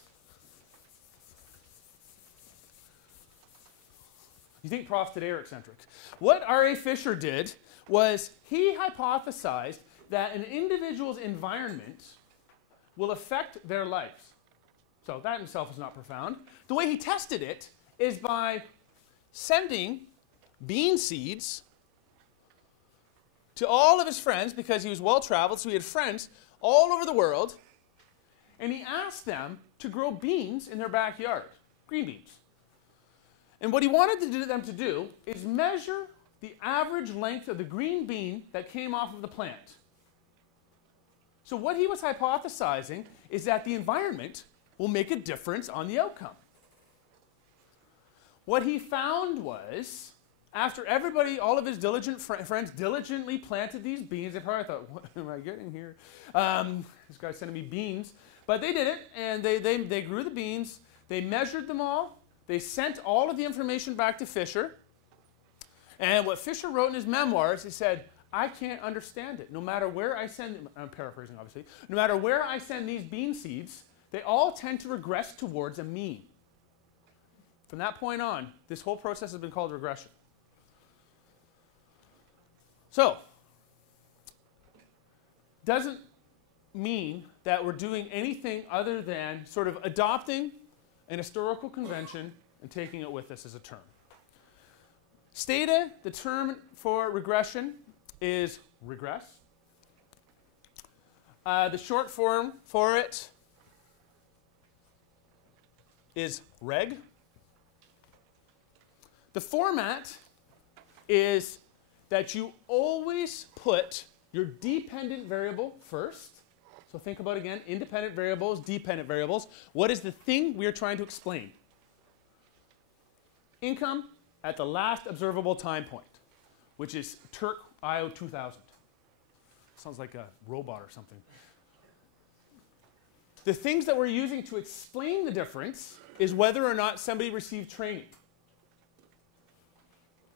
you think profs today are eccentric. What R.A. Fisher did was he hypothesized that an individual's environment will affect their lives. So that in itself is not profound. The way he tested it is by sending bean seeds to all of his friends, because he was well-traveled, so he had friends all over the world, and he asked them to grow beans in their backyard, green beans. And what he wanted them to do is measure the average length of the green bean that came off of the plant. So what he was hypothesizing is that the environment will make a difference on the outcome. What he found was, after everybody, all of his diligent friends diligently planted these beans, they probably thought, what am I getting here? This guy's sending me beans. But they did it, and they grew the beans. They measured them all. They sent all of the information back to Fisher. And what Fisher wrote in his memoirs, he said, I can't understand it. No matter where I send them, I'm paraphrasing obviously, no matter where I send these bean seeds, they all tend to regress towards a mean. From that point on, this whole process has been called regression. So, doesn't mean that we're doing anything other than sort of adopting an historical convention and taking it with us as a term. Stata, the term for regression, is regress. The short form for it is reg. The format is that you always put your dependent variable first. So think about, again, independent variables, dependent variables. What is the thing we are trying to explain? Income at the last observable time point, which is Turk IO 2000. Sounds like a robot or something. The things that we're using to explain the difference is whether or not somebody received training.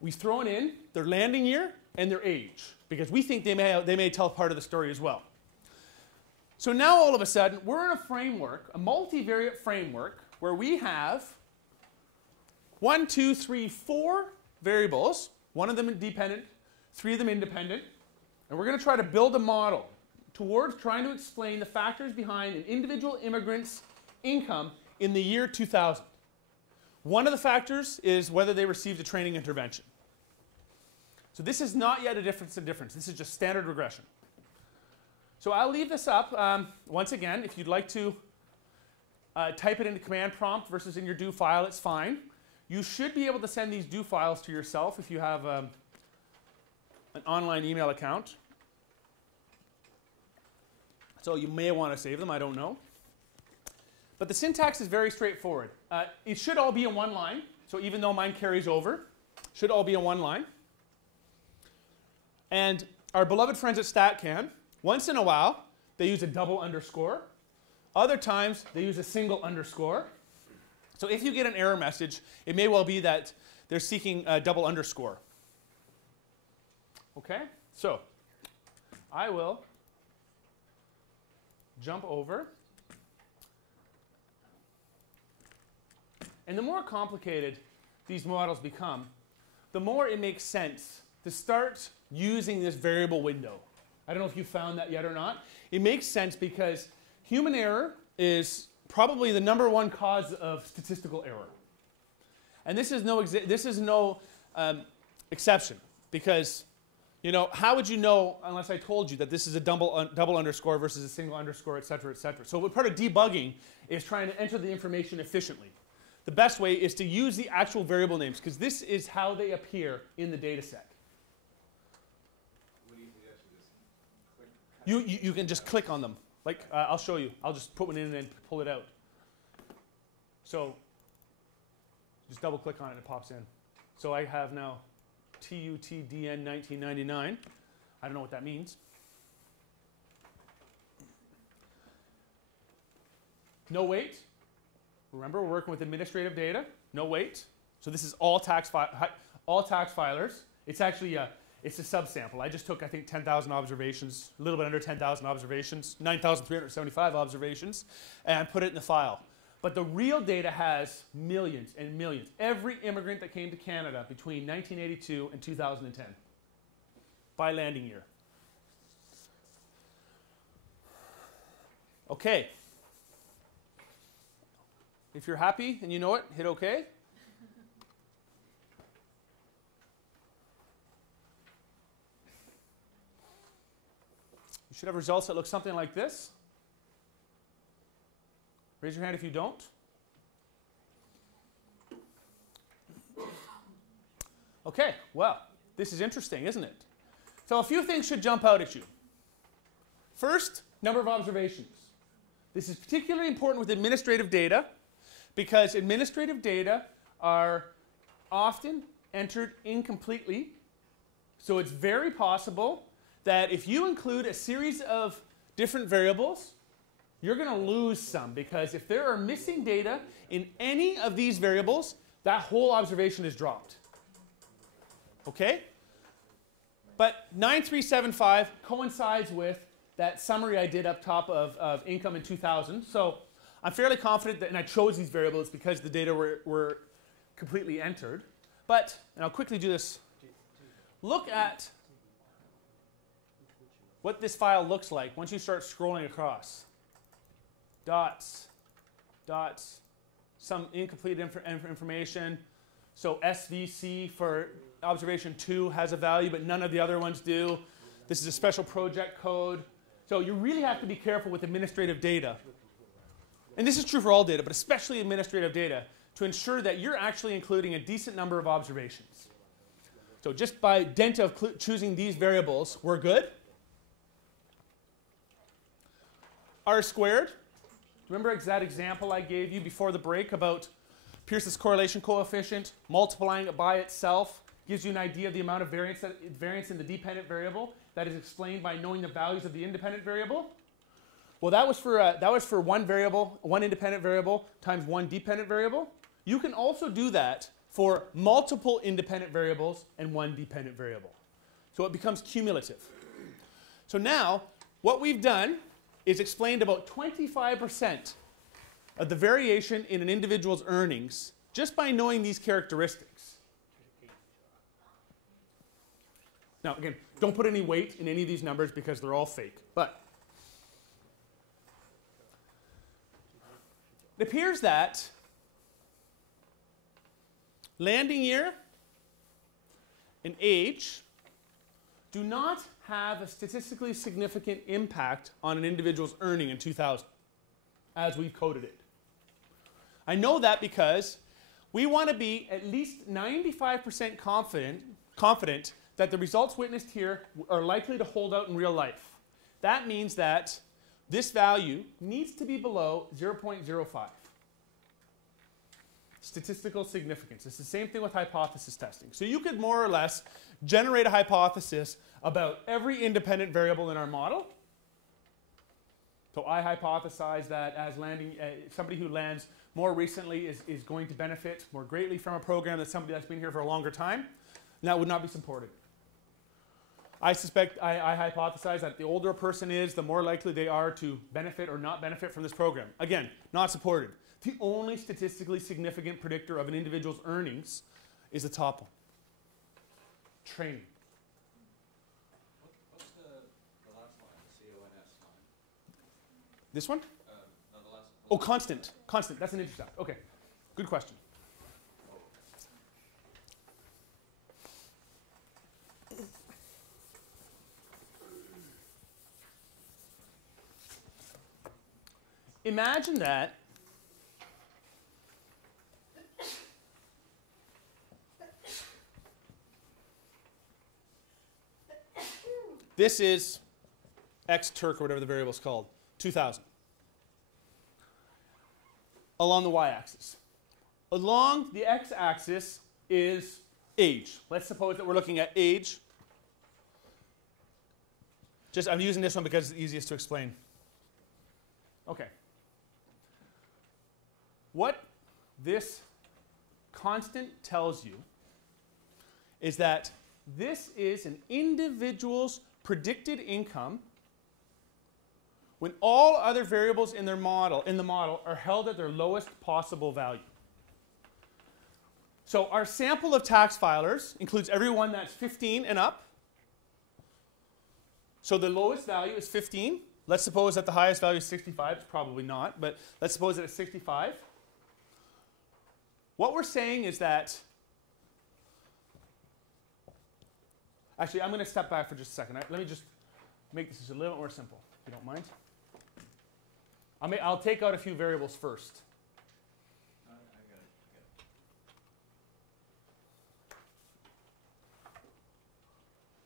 We've thrown in their landing year and their age, because we think they may tell part of the story as well. So now all of a sudden, we're in a framework, a multivariate framework, where we have 1, 2, 3, 4 variables, one of them dependent, 3 of them independent, and we're going to try to build a model towards trying to explain the factors behind an individual immigrant's income in the year 2000. One of the factors is whether they received a training intervention. So this is not yet a difference in difference. This is just standard regression. So I'll leave this up. Once again, if you'd like to type it into command prompt versus in your do file, it's fine. You should be able to send these do files to yourself if you have an online email account. So you may want to save them, I don't know. But the syntax is very straightforward. It should all be in one line. So even though mine carries over, it should all be in one line. And our beloved friends at StatCan, once in a while, they use a double underscore. Other times, they use a single underscore. So if you get an error message, it may well be that they're seeking a double underscore. Okay? So I will jump over And the more complicated these models become, the more it makes sense to start using this variable window. I don't know if you found that yet or not. It makes sense because human error is probably the #1 cause of statistical error. And this is no exception, because, you know, how would you know unless I told you that this is a double underscore versus a single underscore, et cetera, et cetera. So part of debugging is trying to enter the information efficiently. The best way is to use the actual variable names, because this is how they appear in the data set. What do you suggest? You just click? You can just click on them. Like, I'll show you. I'll just put one in and pull it out. So just double click on it and it pops in. So I have now TUTDN 1999. I don't know what that means. No wait. Remember, we're working with administrative data. No wait. So this is all tax filers. It's actually it's a subsample. I just took, I think, 10,000 observations, a little bit under 10,000 observations, 9,375 observations, and put it in the file. But the real data has millions and millions. Every immigrant that came to Canada between 1982 and 2010 by landing year. Okay. If you're happy and you know it, hit OK. You should have results that look something like this. Raise your hand if you don't. Okay, well, this is interesting, isn't it? So a few things should jump out at you. First, number of observations. This is particularly important with administrative data, because administrative data are often entered incompletely. So it's very possible that if you include a series of different variables, you're going to lose some, because if there are missing data in any of these variables, that whole observation is dropped. Okay? But 9375 coincides with that summary I did up top of income in 2000. So I'm fairly confident that, and I chose these variables because the data were completely entered. But, and I'll quickly do this, look at what this file looks like once you start scrolling across. Dots, dots, some incomplete information. So SVC for observation 2 has a value, but none of the other ones do. This is a special project code. So you really have to be careful with administrative data. And this is true for all data, but especially administrative data, to ensure that you're actually including a decent number of observations. So just by dint of choosing these variables, we're good. R squared. Remember that example I gave you before the break about Pearson's correlation coefficient, multiplying it by itself gives you an idea of the amount of variance in the dependent variable that is explained by knowing the values of the independent variable? Well, that was for one variable, one independent variable times one dependent variable. You can also do that for multiple independent variables and one dependent variable. So it becomes cumulative. So now, what we've done is explained about 25% of the variation in an individual's earnings just by knowing these characteristics. Now, again, don't put any weight in any of these numbers because they're all fake. But it appears that landing year and age do not have a statistically significant impact on an individual's earning in 2000, as we've coded it. I know that because we want to be at least 95% confident that the results witnessed here are likely to hold out in real life. That means that this value needs to be below 0.05. Statistical significance. It's the same thing with hypothesis testing. So you could more or less generate a hypothesis about every independent variable in our model. So I hypothesize that as somebody who lands more recently is going to benefit more greatly from a program than somebody that's been here for a longer time. And that would not be supported. I hypothesize that the older a person is, the more likely they are to benefit or not benefit from this program. Again, not supported. The only statistically significant predictor of an individual's earnings is the top one. Training. What's the last line, the CONS line? This one? No, the last. Oh, constant. Constant. That's an intercept. Okay. Good question. Imagine that this is X Turk or whatever the variable is called, 2000. Along the y-axis. Along the x-axis is age. Let's suppose that we're looking at age. I'm using this one because it's easiest to explain. Okay. What this constant tells you is that this is an individual's predicted income when all other variables in the model are held at their lowest possible value. So our sample of tax filers includes everyone that's 15 and up. So the lowest value is 15. Let's suppose that the highest value is 65. It's probably not, but let's suppose that it's 65. What we're saying is that, actually, I'm going to step back for just a second. Let me just make this just a little bit more simple, if you don't mind. I'll take out a few variables first. I got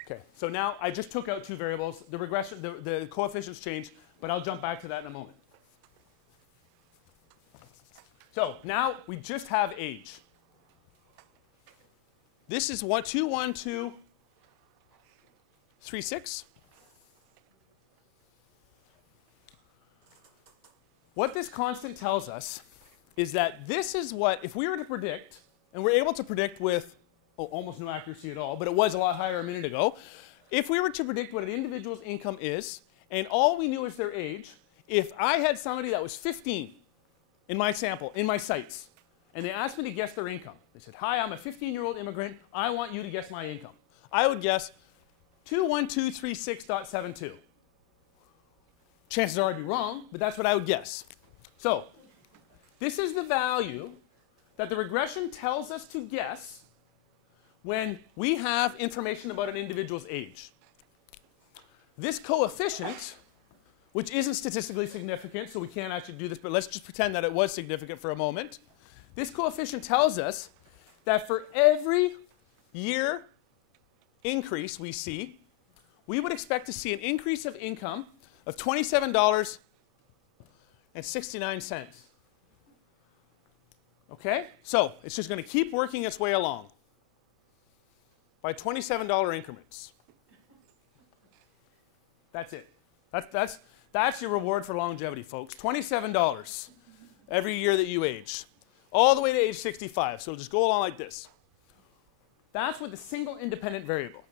it. Okay, so now I just took out two variables. The regression, the coefficients changed, but I'll jump back to that in a moment. So now we just have age. This is 21236. What this constant tells us is that this is what, if we were to predict, and we're able to predict with almost no accuracy at all, but it was a lot higher a minute ago, if we were to predict what an individual's income is, and all we knew is their age, if I had somebody that was 15 in my sample, in my sites, and they asked me to guess their income, they said, hi, I'm a 15-year-old immigrant, I want you to guess my income. I would guess 21236.72. Chances are I'd be wrong, but that's what I would guess. So, this is the value that the regression tells us to guess when we have information about an individual's age. This coefficient, which isn't statistically significant, so we can't actually do this, but let's just pretend that it was significant for a moment. This coefficient tells us that for every year increase we see, we would expect to see an increase of income of $27.69. Okay? So it's just going to keep working its way along by $27 increments. That's it. That's your reward for longevity, folks. $27 every year that you age. All the way to age 65. So it'll just go along like this. That's with a single independent variable.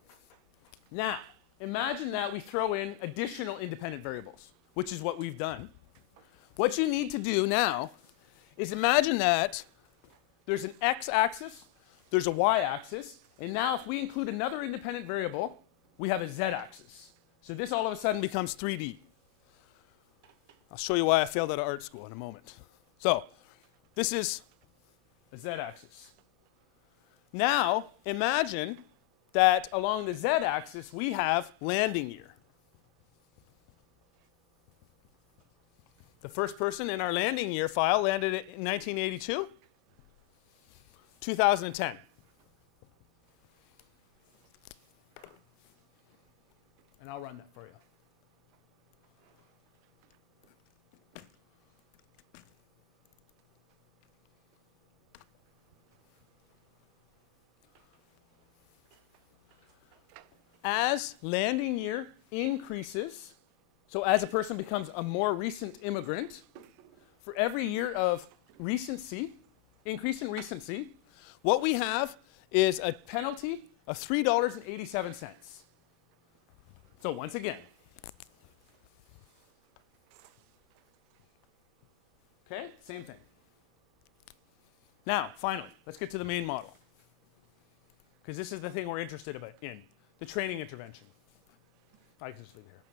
Now, imagine that we throw in additional independent variables, which is what we've done. What you need to do now is imagine that there's an x-axis, there's a y-axis, and now if we include another independent variable, we have a z-axis. So this all of a sudden becomes 3D. I'll show you why I failed out of art school in a moment. So this is a z-axis. Now imagine that along the z-axis we have landing year. The first person in our landing year file landed in 1982, 2010. And I'll run that for you. As landing year increases, so as a person becomes a more recent immigrant, for every year of recency, increase in recency, what we have is a penalty of $3.87. So once again, okay, same thing. Now, finally, let's get to the main model. Because this is the thing we're interested in, the training intervention. I can just leave it here.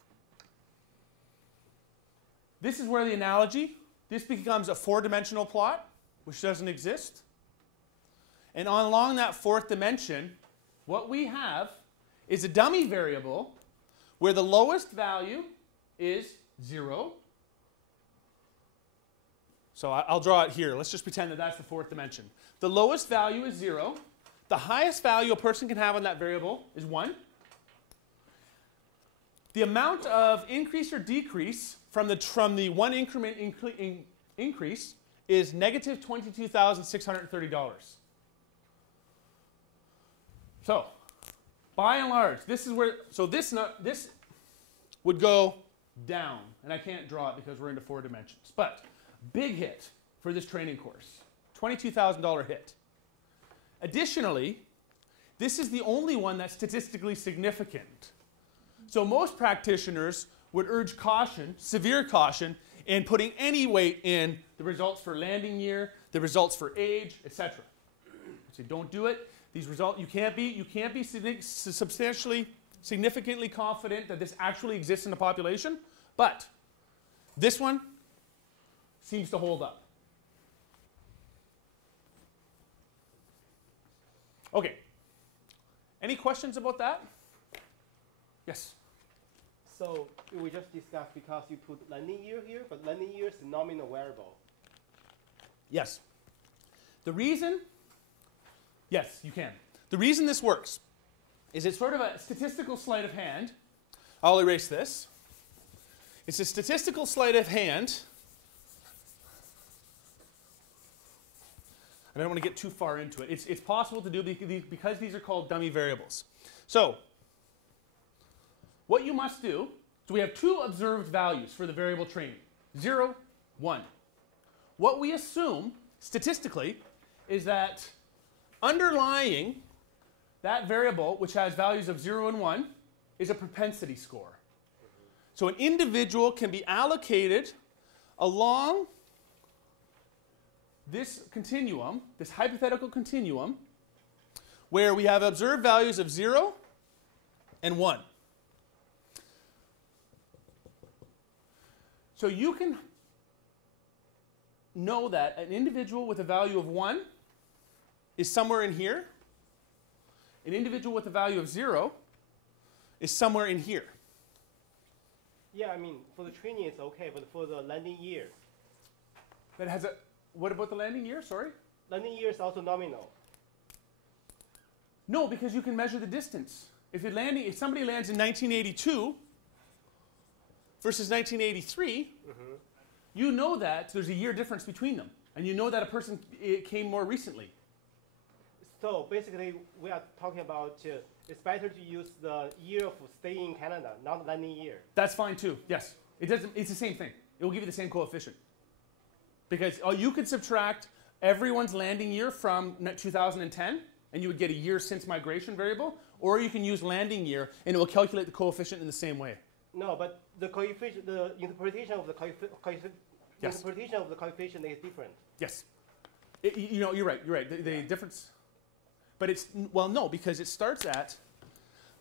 This is where the analogy, this becomes a four-dimensional plot, which doesn't exist. And along that fourth dimension, what we have is a dummy variable where the lowest value is 0. So I'll draw it here. Let's just pretend that that's the fourth dimension. The lowest value is 0. The highest value a person can have on that variable is 1. The amount of increase or decrease from the one increment increase is negative $22,630. So, by and large, this is where, so this would go down. And I can't draw it because we're into 4 dimensions. But, big hit for this training course. $22,000 hit. Additionally, this is the only one that's statistically significant. So most practitioners would urge caution, severe caution, in putting any weight in the results for landing year, the results for age, etc. So don't do it. These results, you can't be substantially, significantly confident that this actually exists in the population, but this one seems to hold up. Okay. Any questions about that? Yes. So we just discussed because you put landing year here, but landing year is a nominal variable. Yes. The reason, yes, you can. The reason this works is it's sort of a statistical sleight of hand. I'll erase this. It's a statistical sleight of hand. I don't want to get too far into it. It's possible to do because these are called dummy variables. So, what you must do, so we have 2 observed values for the variable training, 0, 1. What we assume, statistically, is that underlying that variable, which has values of 0 and 1, is a propensity score. So an individual can be allocated along this continuum, this hypothetical continuum, where we have observed values of 0 and 1. So you can know that an individual with a value of 1 is somewhere in here. An individual with a value of 0 is somewhere in here. Yeah, I mean, for the training it's okay, but for the landing year. That has a, what about the landing year, sorry? Landing year is also nominal. No, because you can measure the distance. If somebody lands in 1982 versus 1983, you know that there's a year difference between them. And you know that a person came more recently. So basically, we are talking about it's better to use the year of staying in Canada, not landing year. That's fine too, yes. It's the same thing. It will give you the same coefficient. Because you could subtract everyone's landing year from 2010, and you would get a year since migration variable, or you can use landing year, and it will calculate the coefficient in the same way. No, but the coefficient, the interpretation of the coefficient, Yes. interpretation of the coefficient is different. Yes. You're right. The difference, but it's, well, no, because it starts at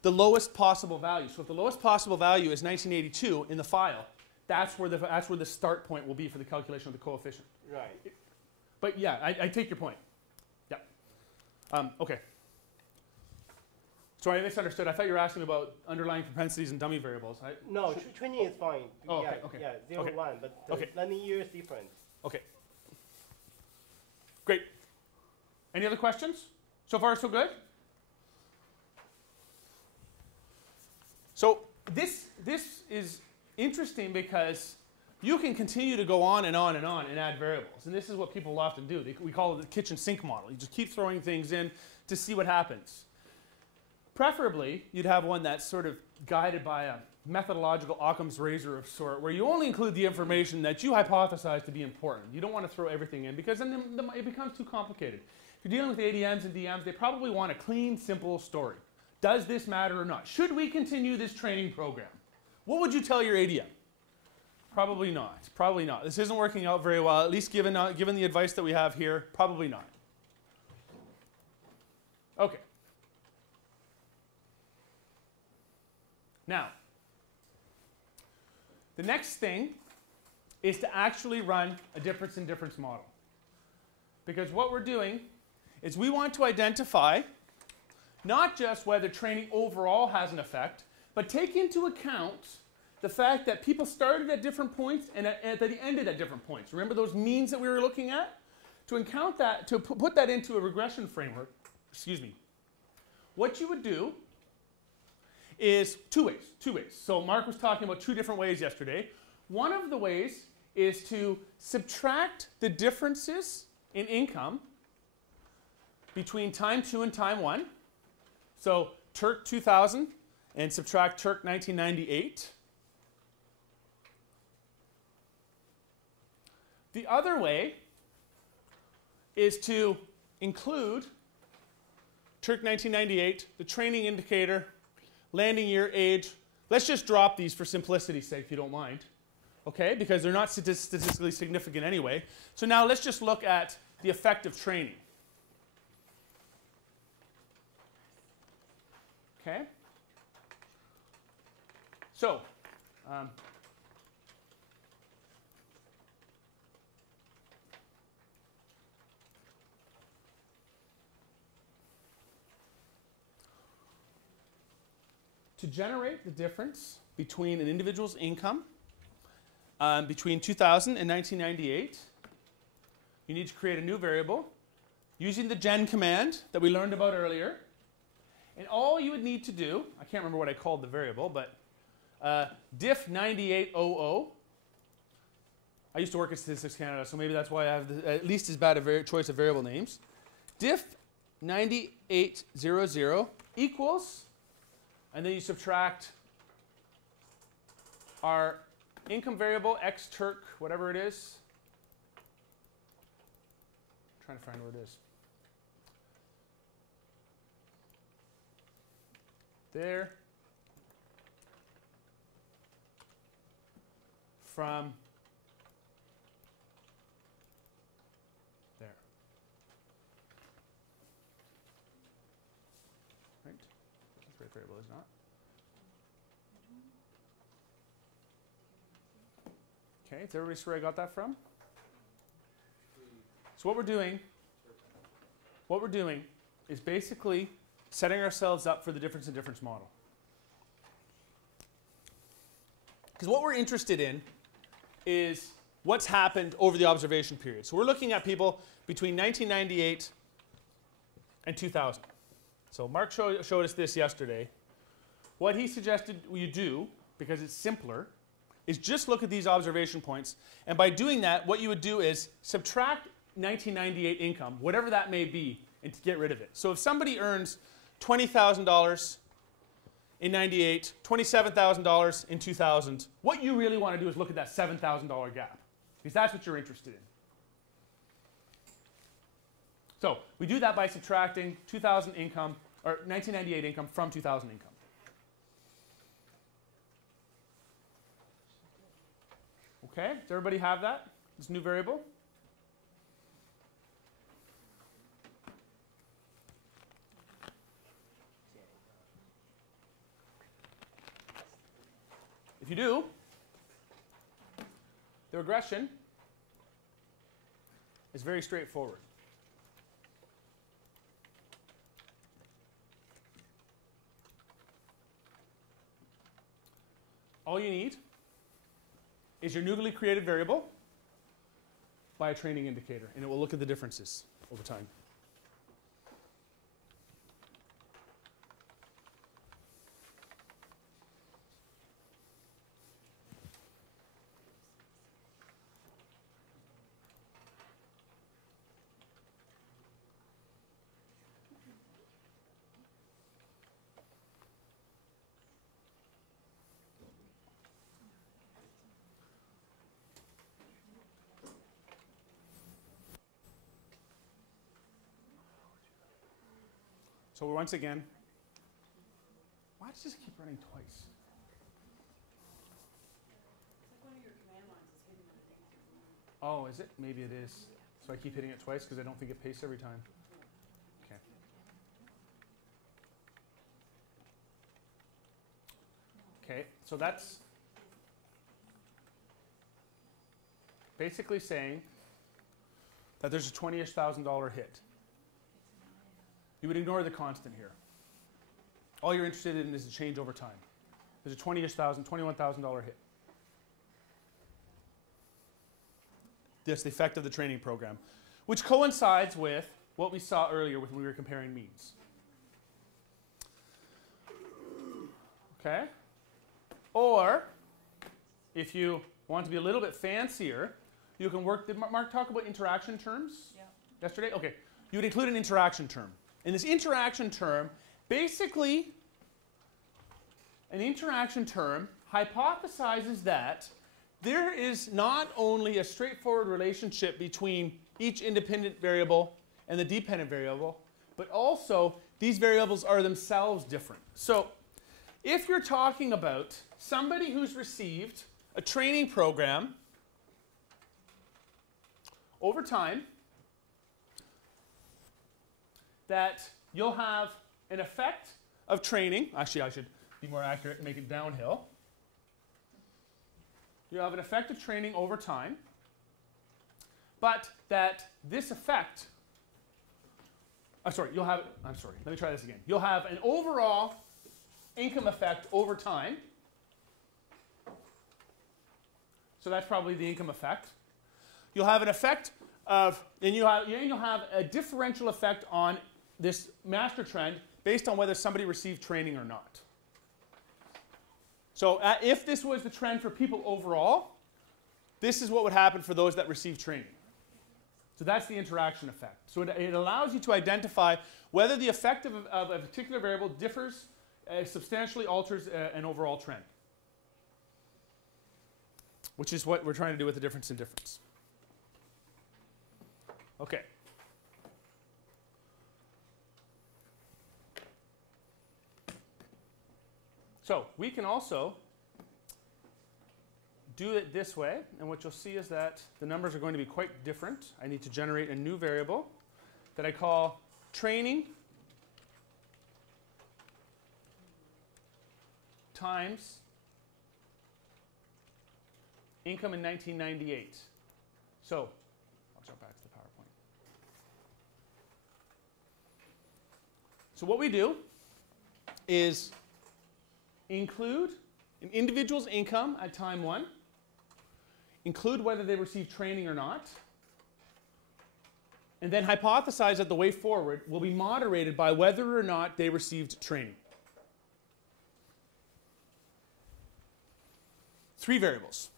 the lowest possible value. So if the lowest possible value is 1982 in the file, that's where the start point will be for the calculation of the coefficient. Right. But yeah, I take your point. Yeah. Okay. Sorry, I misunderstood. I thought you were asking about underlying propensities and dummy variables. No, training is fine. Oh, yeah, okay. Yeah, 0, Okay. 1, but the landing year is different. Okay. Great. Any other questions? So far, so good? So this is interesting because you can continue to go on and on and on and add variables. And this is what people often do. We call it the kitchen sink model. You just keep throwing things in to see what happens. Preferably, you'd have one that's sort of guided by a methodological Occam's razor of sort, where you only include the information that you hypothesize to be important. You don't want to throw everything in, because then it becomes too complicated. If you're dealing with ADMs and DMs, they probably want a clean, simple story. Does this matter or not? Should we continue this training program? What would you tell your ADM? Probably not. Probably not. This isn't working out very well, at least given the advice that we have here. Probably not. Okay. Now, the next thing is to actually run a difference in difference model. Because what we're doing is we want to identify not just whether training overall has an effect, but take into account the fact that people started at different points and that they ended at different points. Remember those means that we were looking at? To account that, to put that into a regression framework, what you would do is two ways. So Mark was talking about two different ways yesterday. One of the ways is to subtract the differences in income between time 2 and time 1. So Turk 2000 and subtract Turk 1998. The other way is to include Turk 1998, the training indicator, landing year, age. Let's just drop these for simplicity's sake, if you don't mind. Okay, because they're not statistically significant anyway. So now let's just look at the effect of training. Okay? So, to generate the difference between an individual's income between 2000 and 1998, you need to create a new variable using the gen command that we learned about earlier. And all you would need to do, I can't remember what I called the variable, but diff 9800. I used to work at Statistics Canada, so maybe that's why I have at least as bad a choice of variable names. Diff 9800 equals, and then you subtract our income variable, X Turk, whatever it is. I'm trying to find where it is. There. From there. Right? That's the right variable, is not. Okay, does everybody see where I got that from? So what we're doing is basically setting ourselves up for the difference in difference model. Because what we're interested in is what's happened over the observation period. So we're looking at people between 1998 and 2000. So Mark showed us this yesterday. What he suggested you do, because it's simpler, is just look at these observation points. And by doing that, what you would do is subtract 1998 income, whatever that may be, and to get rid of it. So if somebody earns $20,000 in 98, $27,000 in 2000, what you really want to do is look at that $7,000 gap, because that's what you're interested in. So we do that by subtracting 2000 income, or 1998 income from 2000 income. Okay, does everybody have that? This new variable? If you do, the regression is very straightforward. All you need is your newly created variable by a training indicator, and it will look at the differences over time. So once again, why does this keep running twice? It's like one of your command lines is hidden underneath. Oh, is it? Maybe it is. So I keep hitting it twice because I don't think it pastes every time. Okay. Okay, so that's basically saying that there's a $20,000-ish hit. You would ignore the constant here. All you're interested in is the change over time. There's a $21,000 hit. That's the effect of the training program, which coincides with what we saw earlier when we were comparing means. Okay? Or, if you want to be a little bit fancier, you can work. Did Mark talk about interaction terms yesterday? Okay. You would include an interaction term. And this interaction term, basically, an interaction term hypothesizes that there is not only a straightforward relationship between each independent variable and the dependent variable, but also these variables are themselves different. So if you're talking about somebody who's received a training program over time, that you'll have an effect of training. Actually, I should be more accurate and make it downhill. You have an effect of training over time, but that this effect, let me try this again. You'll have an overall income effect over time. So that's probably the income effect. You'll have an effect of, and you'll have a differential effect on this master trend based on whether somebody received training or not. So if this was the trend for people overall, this is what would happen for those that received training. So that's the interaction effect. So it allows you to identify whether the effect of a particular variable differs, substantially alters an overall trend, which is what we're trying to do with the difference in difference. Okay. So we can also do it this way, and what you'll see is that the numbers are going to be quite different. I need to generate a new variable that I call training times income in 1998. So I'll jump back to the PowerPoint. So what we do is include an individual's income at time 1, include whether they received training or not, and then hypothesize that the way forward will be moderated by whether or not they received training. 3 variables.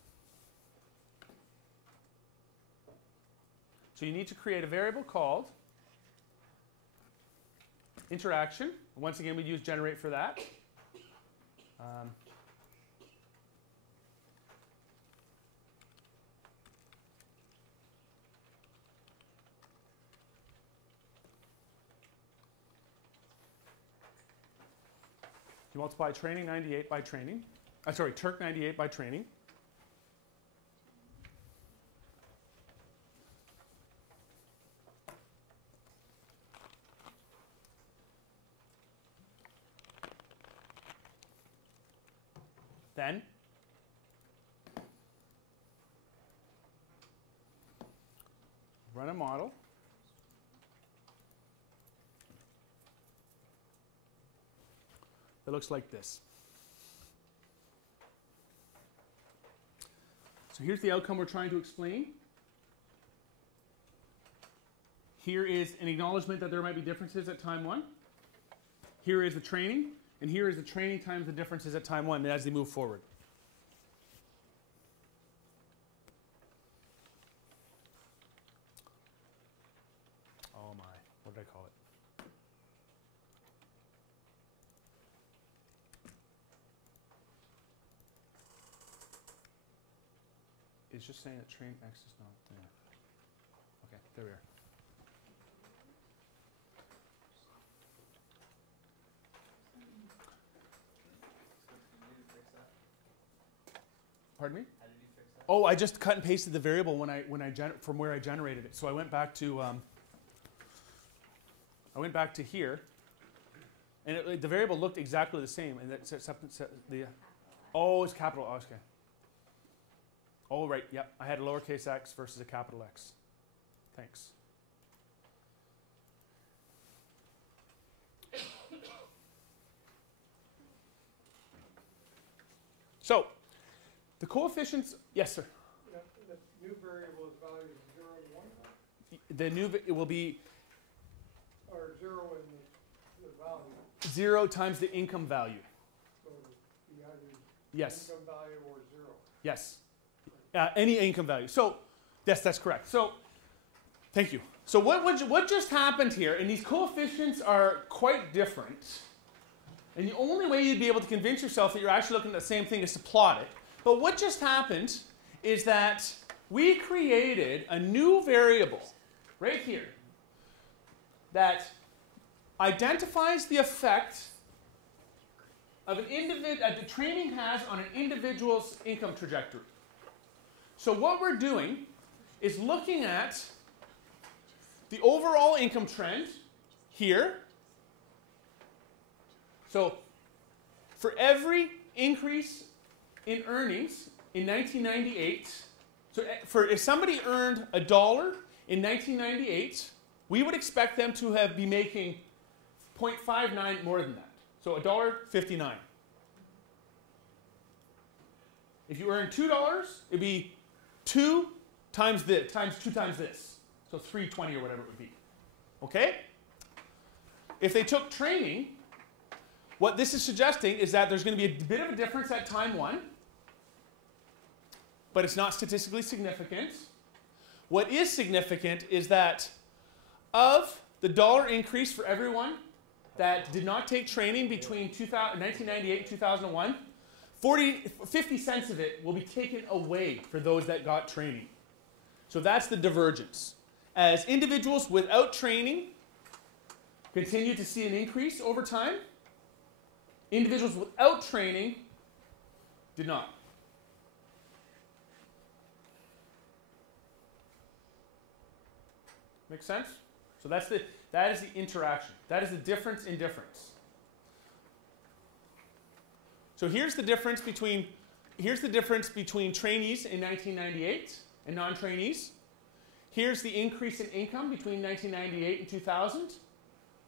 So you need to create a variable called interaction. Once again, we'd use generate for that. You multiply training 98 by training. Turk 98 by training. Then run a model. That looks like this. So here's the outcome we're trying to explain. Here is an acknowledgement that there might be differences at time 1. Here is the training, and here is the training times the differences at time 1 as they move forward. Oh my, what did I call it? It's just saying that train X is not there. Okay, there we are. Pardon me? How did you fix that? Oh, I just cut and pasted the variable from where I generated it. So I went back to here, and the variable looked exactly the same, and Oh, it's capital. Oh, okay. Oh, right. Yep. I had a lowercase x versus a capital X. Thanks. So, the coefficients. Yes, sir. The new variable's value is 0 and 1? The new it will be Or 0 in the value? 0 times the income value. So it'll be either Yes. income value or 0. Yes. Any income value. So, yes, that's correct. So, thank you. So what just happened here, and these coefficients are quite different, and the only way you'd be able to convince yourself that you're actually looking at the same thing is to plot it. But what just happened is that we created a new variable right here that identifies the effect of the training has on an individual's income trajectory. So what we're doing is looking at the overall income trend here. So for every increase in earnings in 1998, so if somebody earned $1 in 1998, we would expect them to be making 0.59 more than that. So $1.59. If you earn $2, it'd be 2 times this, times 2 times this. So 320 or whatever it would be. Okay? If they took training, what this is suggesting is that there's going to be a bit of a difference at time 1, but it's not statistically significant. What is significant is that of the dollar increase for everyone that did not take training between 1998 and 2001, 50 cents of it will be taken away for those that got training. So that's the divergence. As individuals without training continue to see an increase over time, individuals without training did not. Make sense? So that is the interaction. That is the difference in difference. So here's the difference between trainees in 1998 and non-trainees. Here's the increase in income between 1998 and 2000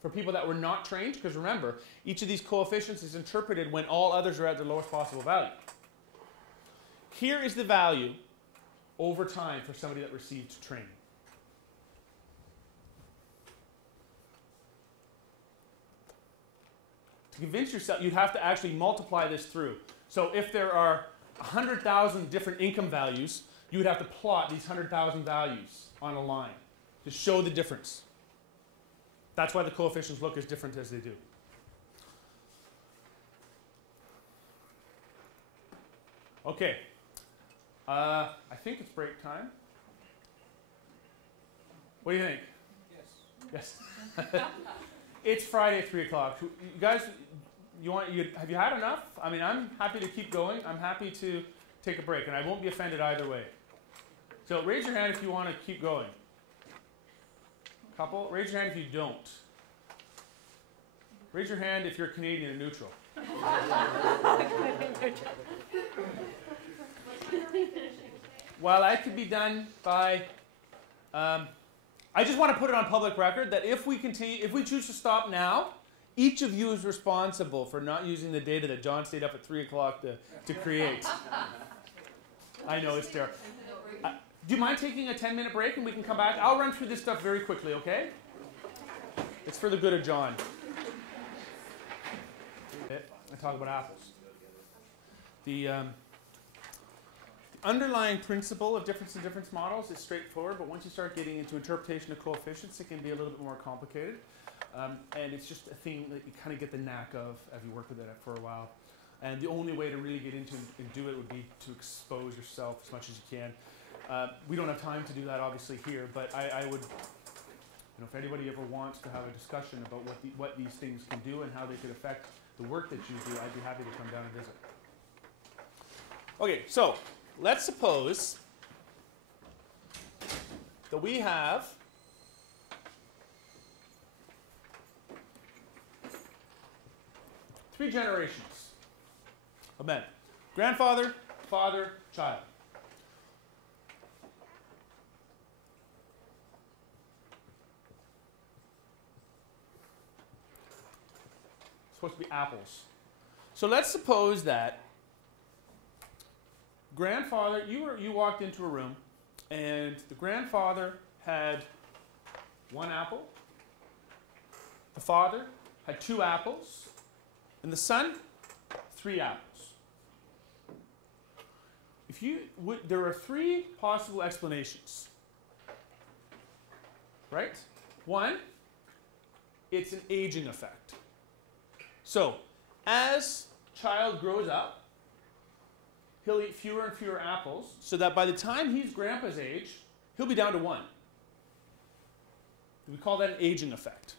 for people that were not trained, because remember, each of these coefficients is interpreted when all others are at their lowest possible value. Here is the value over time for somebody that received training. To convince yourself, you'd have to actually multiply this through. So if there are 100,000 different income values, you would have to plot these 100,000 values on a line to show the difference. That's why the coefficients look as different as they do. Okay. I think it's break time. What do you think? Yes. Yes. It's Friday at 3 o'clock. You guys, have you had enough? I mean, I'm happy to keep going. I'm happy to take a break, and I won't be offended either way. So raise your hand if you want to keep going. Couple, raise your hand if you don't. Raise your hand if you're Canadian and neutral. Well, that could be done by, I just want to put it on public record that if we choose to stop now, each of you is responsible for not using the data that John stayed up at 3 o'clock to create. I know, it's terrible. Do you mind taking a 10-minute break and we can come back? I'll run through this stuff very quickly, okay? It's for the good of John. I talk about apples. The underlying principle of difference in difference models is straightforward, but once you start getting into interpretation of coefficients, it can be a little bit more complicated. And it's just a thing that you kind of get the knack of as you work with it for a while. And the only way to really get into and do it would be to expose yourself as much as you can. We don't have time to do that, obviously, here, but I would, if anybody ever wants to have a discussion about what these things can do and how they could affect the work that you do, I'd be happy to come down and visit. Okay, so let's suppose that we have three generations of men. Grandfather, father, child. It's supposed to be apples. So let's suppose that grandfather, you walked into a room and the grandfather had 1 apple, the father had 2 apples, and the son 3 apples. There are 3 possible explanations, right? 1, it's an aging effect. So, as child grows up, he'll eat fewer and fewer apples, so that by the time he's grandpa's age, he'll be down to 1. We call that an aging effect.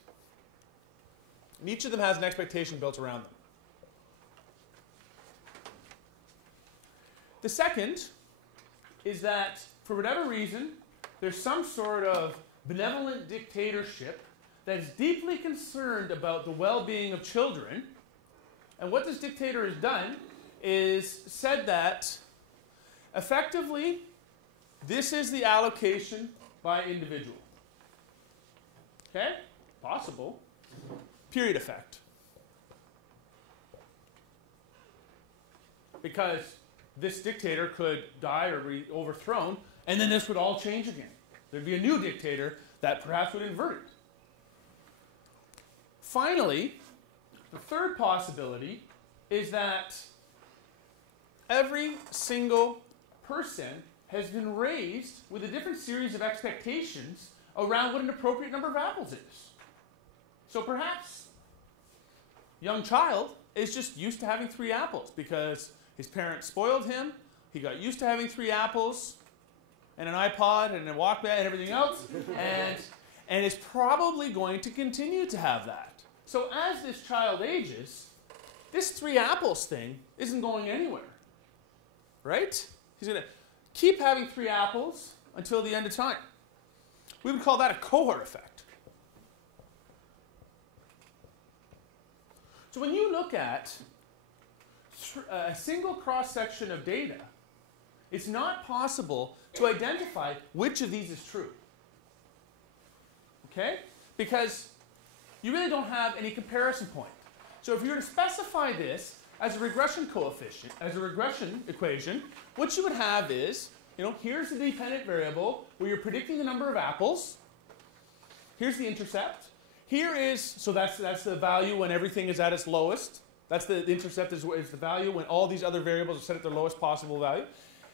And each of them has an expectation built around them. The second is that, for whatever reason, there's some sort of benevolent dictatorship that is deeply concerned about the well-being of children. And what this dictator has done is said that, effectively, this is the allocation by individual. Okay? Possible. Period effect. Because this dictator could die or be overthrown, and then this would all change again. There'd be a new dictator that perhaps would invert it. Finally, the third possibility is that every single person has been raised with a different series of expectations around what an appropriate number of apples is. So perhaps young child is just used to having 3 apples because his parents spoiled him. He got used to having 3 apples and an iPod and a Walkman and everything else, and is probably going to continue to have that. So as this child ages, this 3 apples thing isn't going anywhere, right? He's going to keep having 3 apples until the end of time. We would call that a cohort effect. So when you look at a single cross-section of data, it's not possible to identify which of these is true. Okay? Because you really don't have any comparison point. So if you were to specify this as a regression coefficient, as a regression equation, what you would have is, here's the dependent variable where you're predicting the number of apples. Here's the intercept. Here is, so that's the value when everything is at its lowest. That's the intercept is the value when all these other variables are set at their lowest possible value.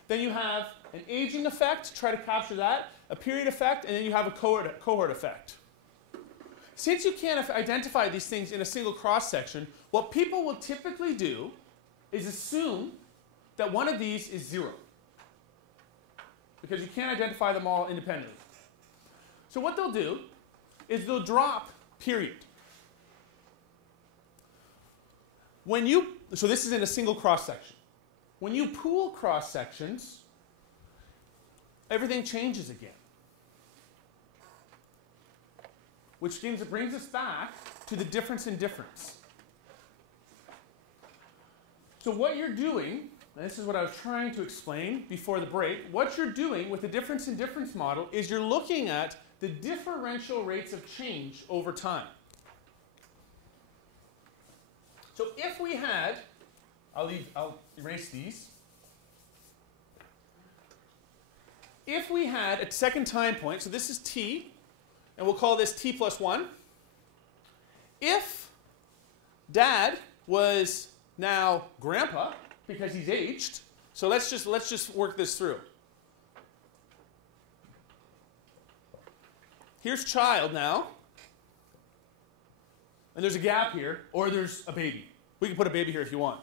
Then you have an aging effect, try to capture that, a period effect, and then you have a cohort effect. Since you can't identify these things in a single cross-section, what people will typically do is assume that one of these is 0. Because you can't identify them all independently. So what they'll do is they'll drop period. So this is in a single cross-section. When you pool cross-sections, everything changes again. Which means it brings us back to the difference in difference. So what you're doing, and this is what I was trying to explain before the break, what you're doing with the difference in difference model is you're looking at the differential rates of change over time. So if we had, I'll erase these. If we had a second time point, so this is t, and we'll call this t plus 1. If dad was now grandpa, because he's aged, so let's just work this through. Here's child now, and there's a gap here, or there's a baby. We can put a baby here if you want.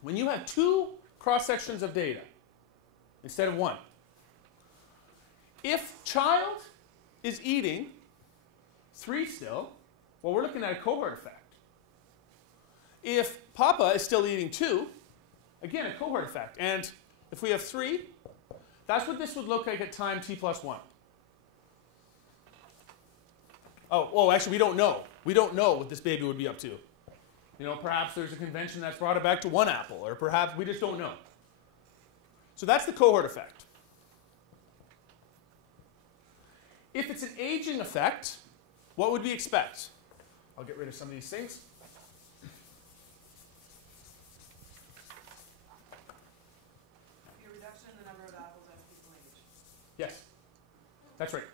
When you have 2 cross-sections of data instead of 1, if child is eating 3 still, well, we're looking at a cohort effect. If papa is still eating 2, again, a cohort effect. And if we have 3, that's what this would look like at time t plus 1. Oh, actually, we don't know. We don't know what this baby would be up to. You know, perhaps there's a convention that's brought it back to 1 apple, or perhaps we just don't know. So that's the cohort effect. If it's an aging effect, what would we expect? I'll get rid of some of these things. A reduction in the number of apples as people age. Yes, that's right.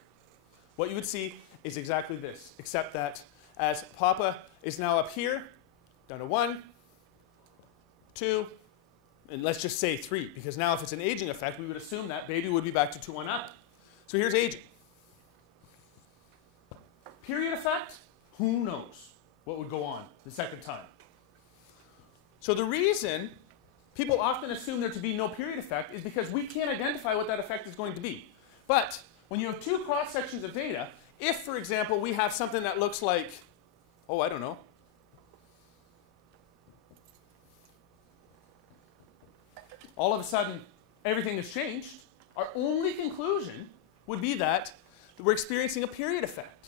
What you would see is exactly this, except that as Papa is now up here, down to 1, 2, and let's just say 3, because now if it's an aging effect, we would assume that baby would be back to 2 on apple. So here's aging. Period effect, who knows what would go on the second time. So the reason people often assume there to be no period effect is because we can't identify what that effect is going to be. But when you have 2 cross sections of data, if, for example, we have something that looks like, oh, I don't know, all of a sudden everything has changed, our only conclusion would be that we're experiencing a period effect.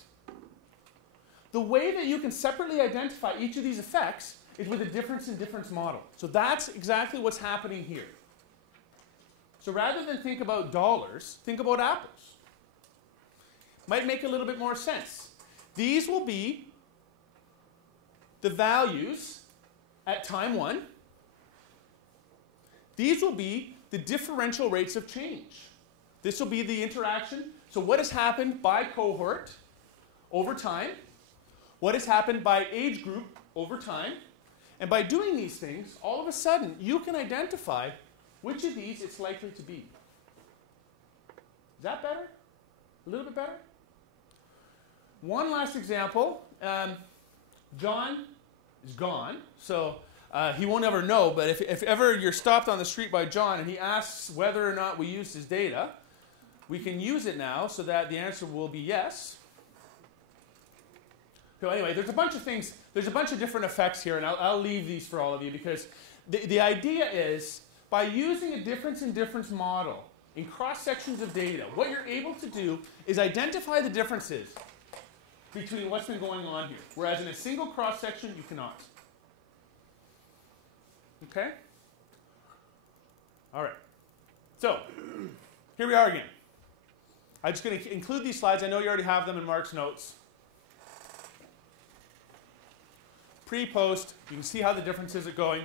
The way that you can separately identify each of these effects is with a difference in difference model. So that's exactly what's happening here. So rather than think about dollars, think about apples. Might make a little bit more sense. These will be the values at time 1. These will be the differential rates of change. This will be the interaction. So what has happened by cohort over time? What has happened by age group over time? And by doing these things, all of a sudden, you can identify which of these it's likely to be. Is that better? A little bit better? One last example. John is gone, so he won't ever know, but if ever you're stopped on the street by John and he asks whether or not we used his data, we can use it now so that the answer will be yes. So anyway, there's a bunch of things, there's a bunch of different effects here, and I'll leave these for all of you because the idea is by using a difference in difference model in cross sections of data, what you're able to do is identify the differences between what's been going on here, whereas in a single cross section you cannot. Okay? All right. So, here we are again. I'm just going to include these slides. I know you already have them in Mark's notes. Pre-post, you can see how the differences are going.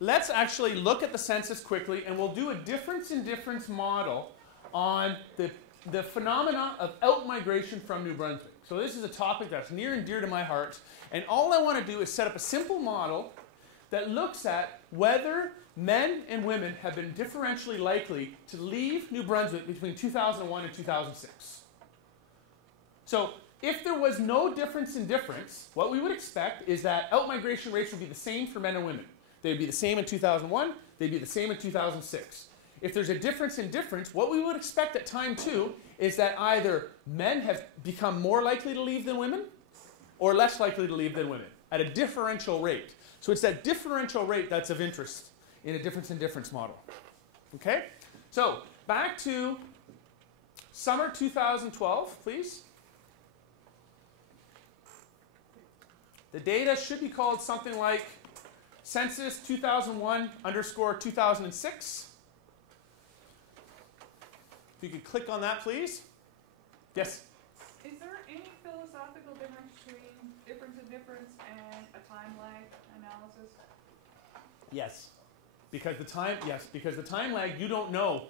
Let's actually look at the census quickly, and we'll do a difference in difference model on the phenomena of out-migration from New Brunswick. So this is a topic that's near and dear to my heart, and all I want to do is set up a simple model that looks at whether men and women have been differentially likely to leave New Brunswick between 2001 and 2006. So if there was no difference in difference, what we would expect is that out-migration rates would be the same for men and women. They'd be the same in 2001, they'd be the same in 2006. If there's a difference in difference, what we would expect at time 2 is that either men have become more likely to leave than women or less likely to leave than women at a differential rate. So it's that differential rate that's of interest in a difference in difference model. Okay? So back to summer 2012, please. The data should be called something like census 2001_2006. If you could click on that, please. Yes? Is there any philosophical difference between difference in difference and a time lag analysis? Yes. Because the time lag, you don't know.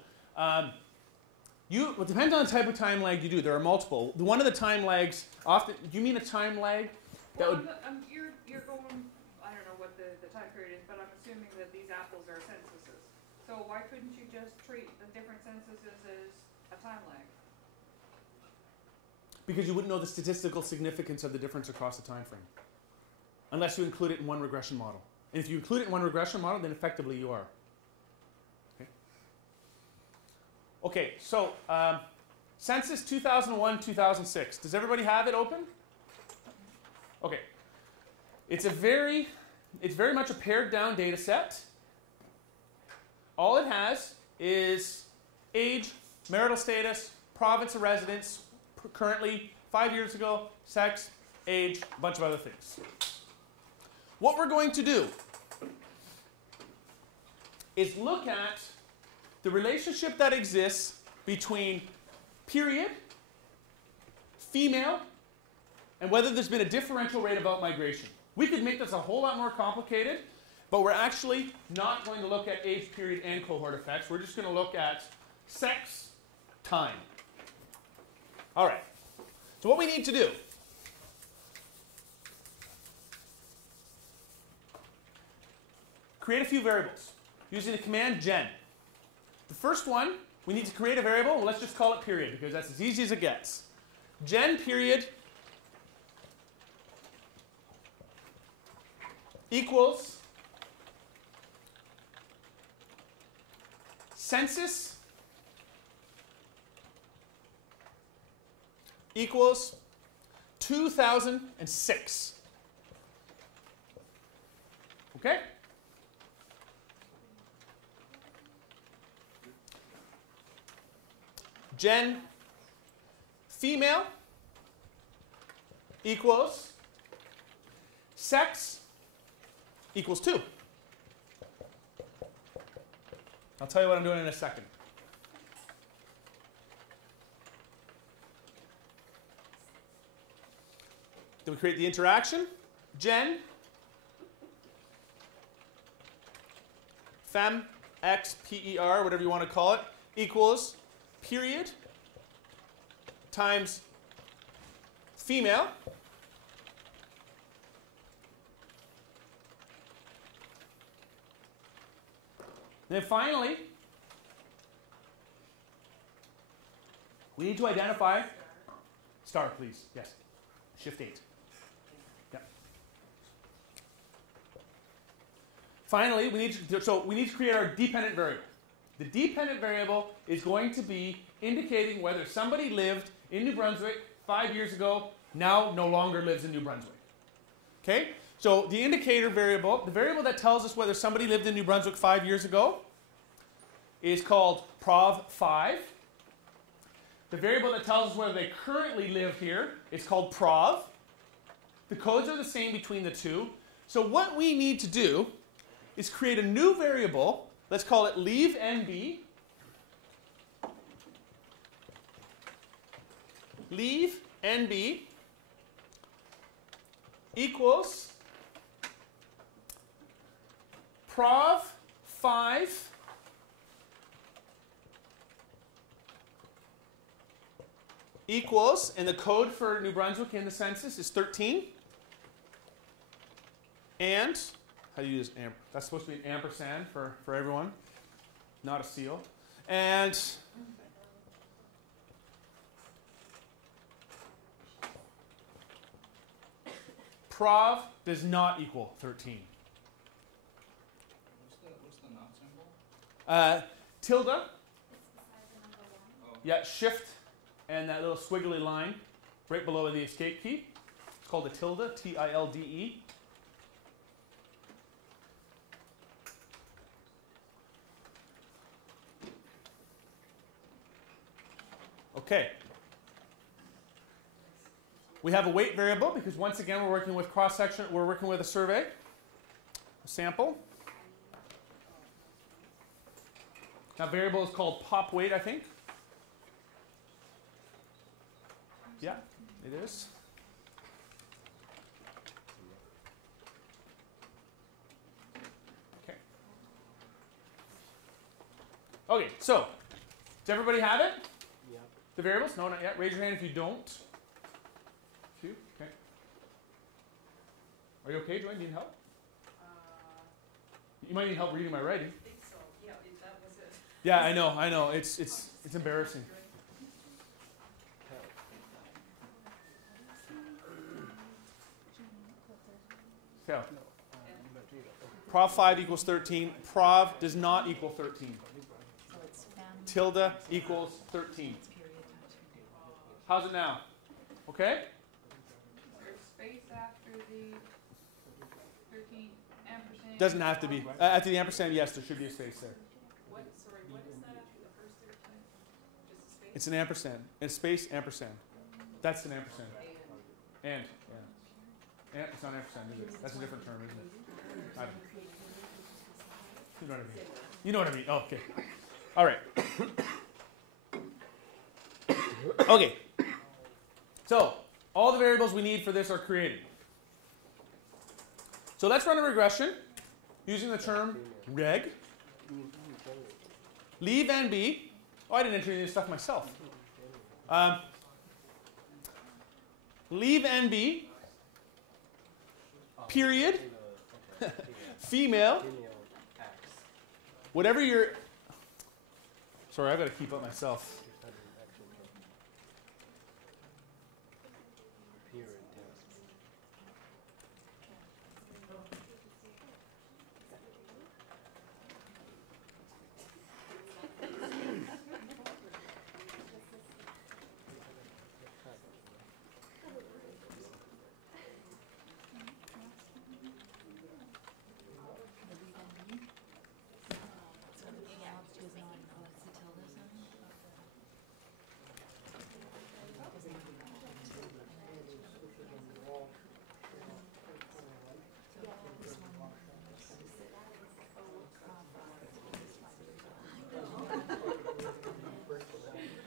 It depends on the type of time lag you do. There are multiple. One of the time lags, often, do you mean a time lag? Well, you're going, I don't know what the time period is, but I'm assuming that these apples are censuses. So why couldn't you just treat the different censuses as a time lag? Because you wouldn't know the statistical significance of the difference across the time frame. Unless you include it in one regression model. And if you include it in one regression model, then effectively you are. Okay, so census 2001-2006. Does everybody have it open? Okay. It's very much a pared down data set. All it has is age, marital status, province of residence, currently, 5 years ago, sex, age, a bunch of other things. what we're going to do is look at the relationship that exists between period, female, and whether there's been a differential rate of out-migration. We could make this a whole lot more complicated, but we're actually not going to look at age, period, and cohort effects. We're just going to look at sex, time. All right. So what we need to do create a few variables using the command gen. The first one, we need to create a variable. Well, let's just call it period because that's as easy as it gets. Gen period equals census equals 2006. Okay? Gen female equals sex equals 2. I'll tell you what I'm doing in a second. Then we create the interaction. Gen fem x per, whatever you want to call it, equals period times female and then finally we need to identify star, please. Yes. Shift 8. Yep. Finally, we need to create our dependent variable. The dependent variable is going to be indicating whether somebody lived in New Brunswick 5 years ago, now no longer lives in New Brunswick. Okay? So the indicator variable, the variable that tells us whether somebody lived in New Brunswick 5 years ago, is called prov5. The variable that tells us whether they currently live here is called prov. The codes are the same between the two. So what we need to do is create a new variable. Let's call it leave NB. Leave NB equals prov5 equals, and the code for New Brunswick in the census is 13. And how do you use amp? That's supposed to be an ampersand for everyone, not a seal. And prov does not equal 13. What's the not symbol? Tilde, It's beside the number 1. yeah, shift, and that little squiggly line right below the escape key. It's called a tilde, T-I-L-D-E. Okay. We have a weight variable because once again we're working with cross-section, we're working with a survey, a sample. That variable is called pop weight, I think. Yeah, it is. Okay. Okay, so does everybody have it? Yeah. The variables? No, not yet. Raise your hand if you don't. Few? Okay. Are you okay, Joy? Need help? You might need help reading my writing. I think so, yeah, that was it. Yeah, I know. It's embarrassing. Okay. Prov 5 equals 13. Prov does not equal 13. So it's fem. Tilde equals 13. How's it now? Okay? There's space after the 13 ampersand. Doesn't have to be. After the ampersand, yes, there should be a space there. What is that after the first 13? Just a space? It's an ampersand. It's space, ampersand. That's an ampersand. And, yeah. It's not ampersand, is it? That's a different term, isn't it? I don't know. You know what I mean. You know what I mean. Oh, okay. All right. Okay. So, all the variables we need for this are created. So let's run a regression using the term reg. Leave NB. Oh, I didn't enter any of this stuff myself. Leave NB. Period. Female. Whatever your... Sorry, I've got to keep up myself.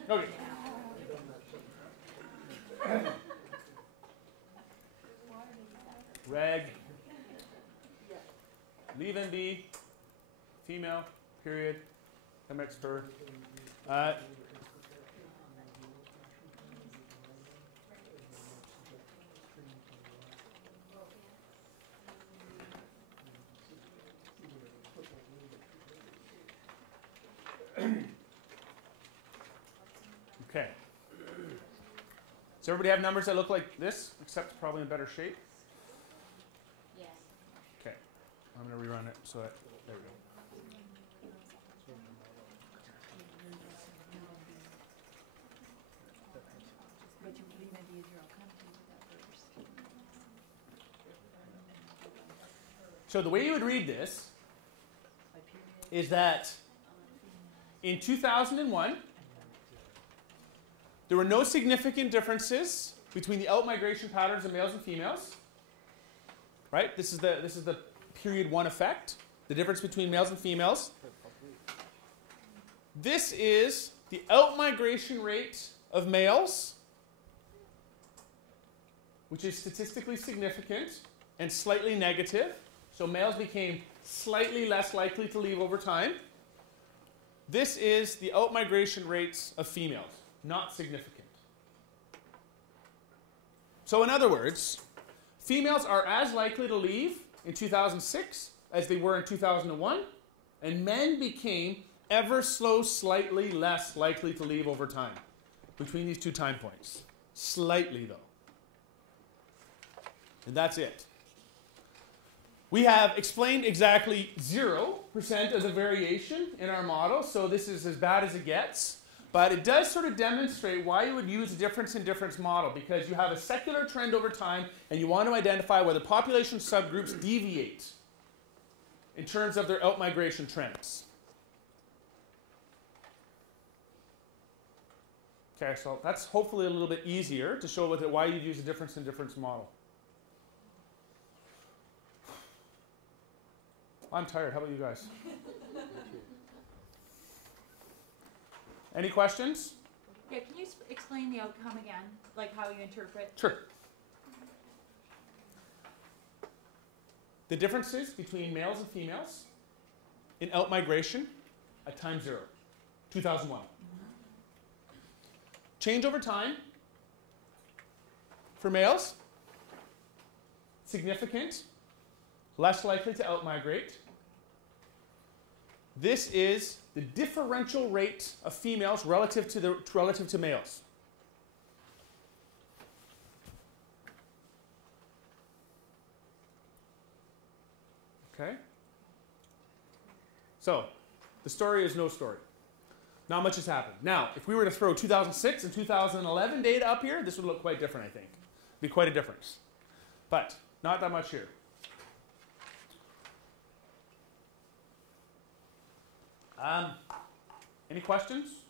Okay. Reg. Leave NB. Female. Period. MX per. Okay. Does everybody have numbers that look like this, except probably in better shape? Yes. Okay. I'm going to rerun it so that, there we go. So the way you would read this is that in 2001, there were no significant differences between the outmigration patterns of males and females. Right? This is the period 1 effect, the difference between males and females. This is the outmigration rate of males, which is statistically significant and slightly negative. So males became slightly less likely to leave over time. This is the outmigration rates of females, not significant. So in other words, females are as likely to leave in 2006 as they were in 2001, and men became ever so slightly less likely to leave over time between these two time points. Slightly, though. And that's it. We have explained exactly 0% of the variation in our model, so this is as bad as it gets. But it does sort of demonstrate why you would use a difference in difference model, because you have a secular trend over time, and you want to identify whether population subgroups deviate in terms of their outmigration trends. Okay, so that's hopefully a little bit easier to show with it why you'd use a difference in difference model. I'm tired. How about you guys? Any questions? Yeah, can you explain the outcome again? Like how you interpret? Sure. The differences between males and females in outmigration at time 0, 2001. Change over time for males, significant, less likely to outmigrate. This is the differential rate of females relative to males. Okay? So, the story is no story. Not much has happened. Now, if we were to throw 2006 and 2011 data up here, this would look quite different, I think. It'd be quite a difference. But, not that much here. Any questions?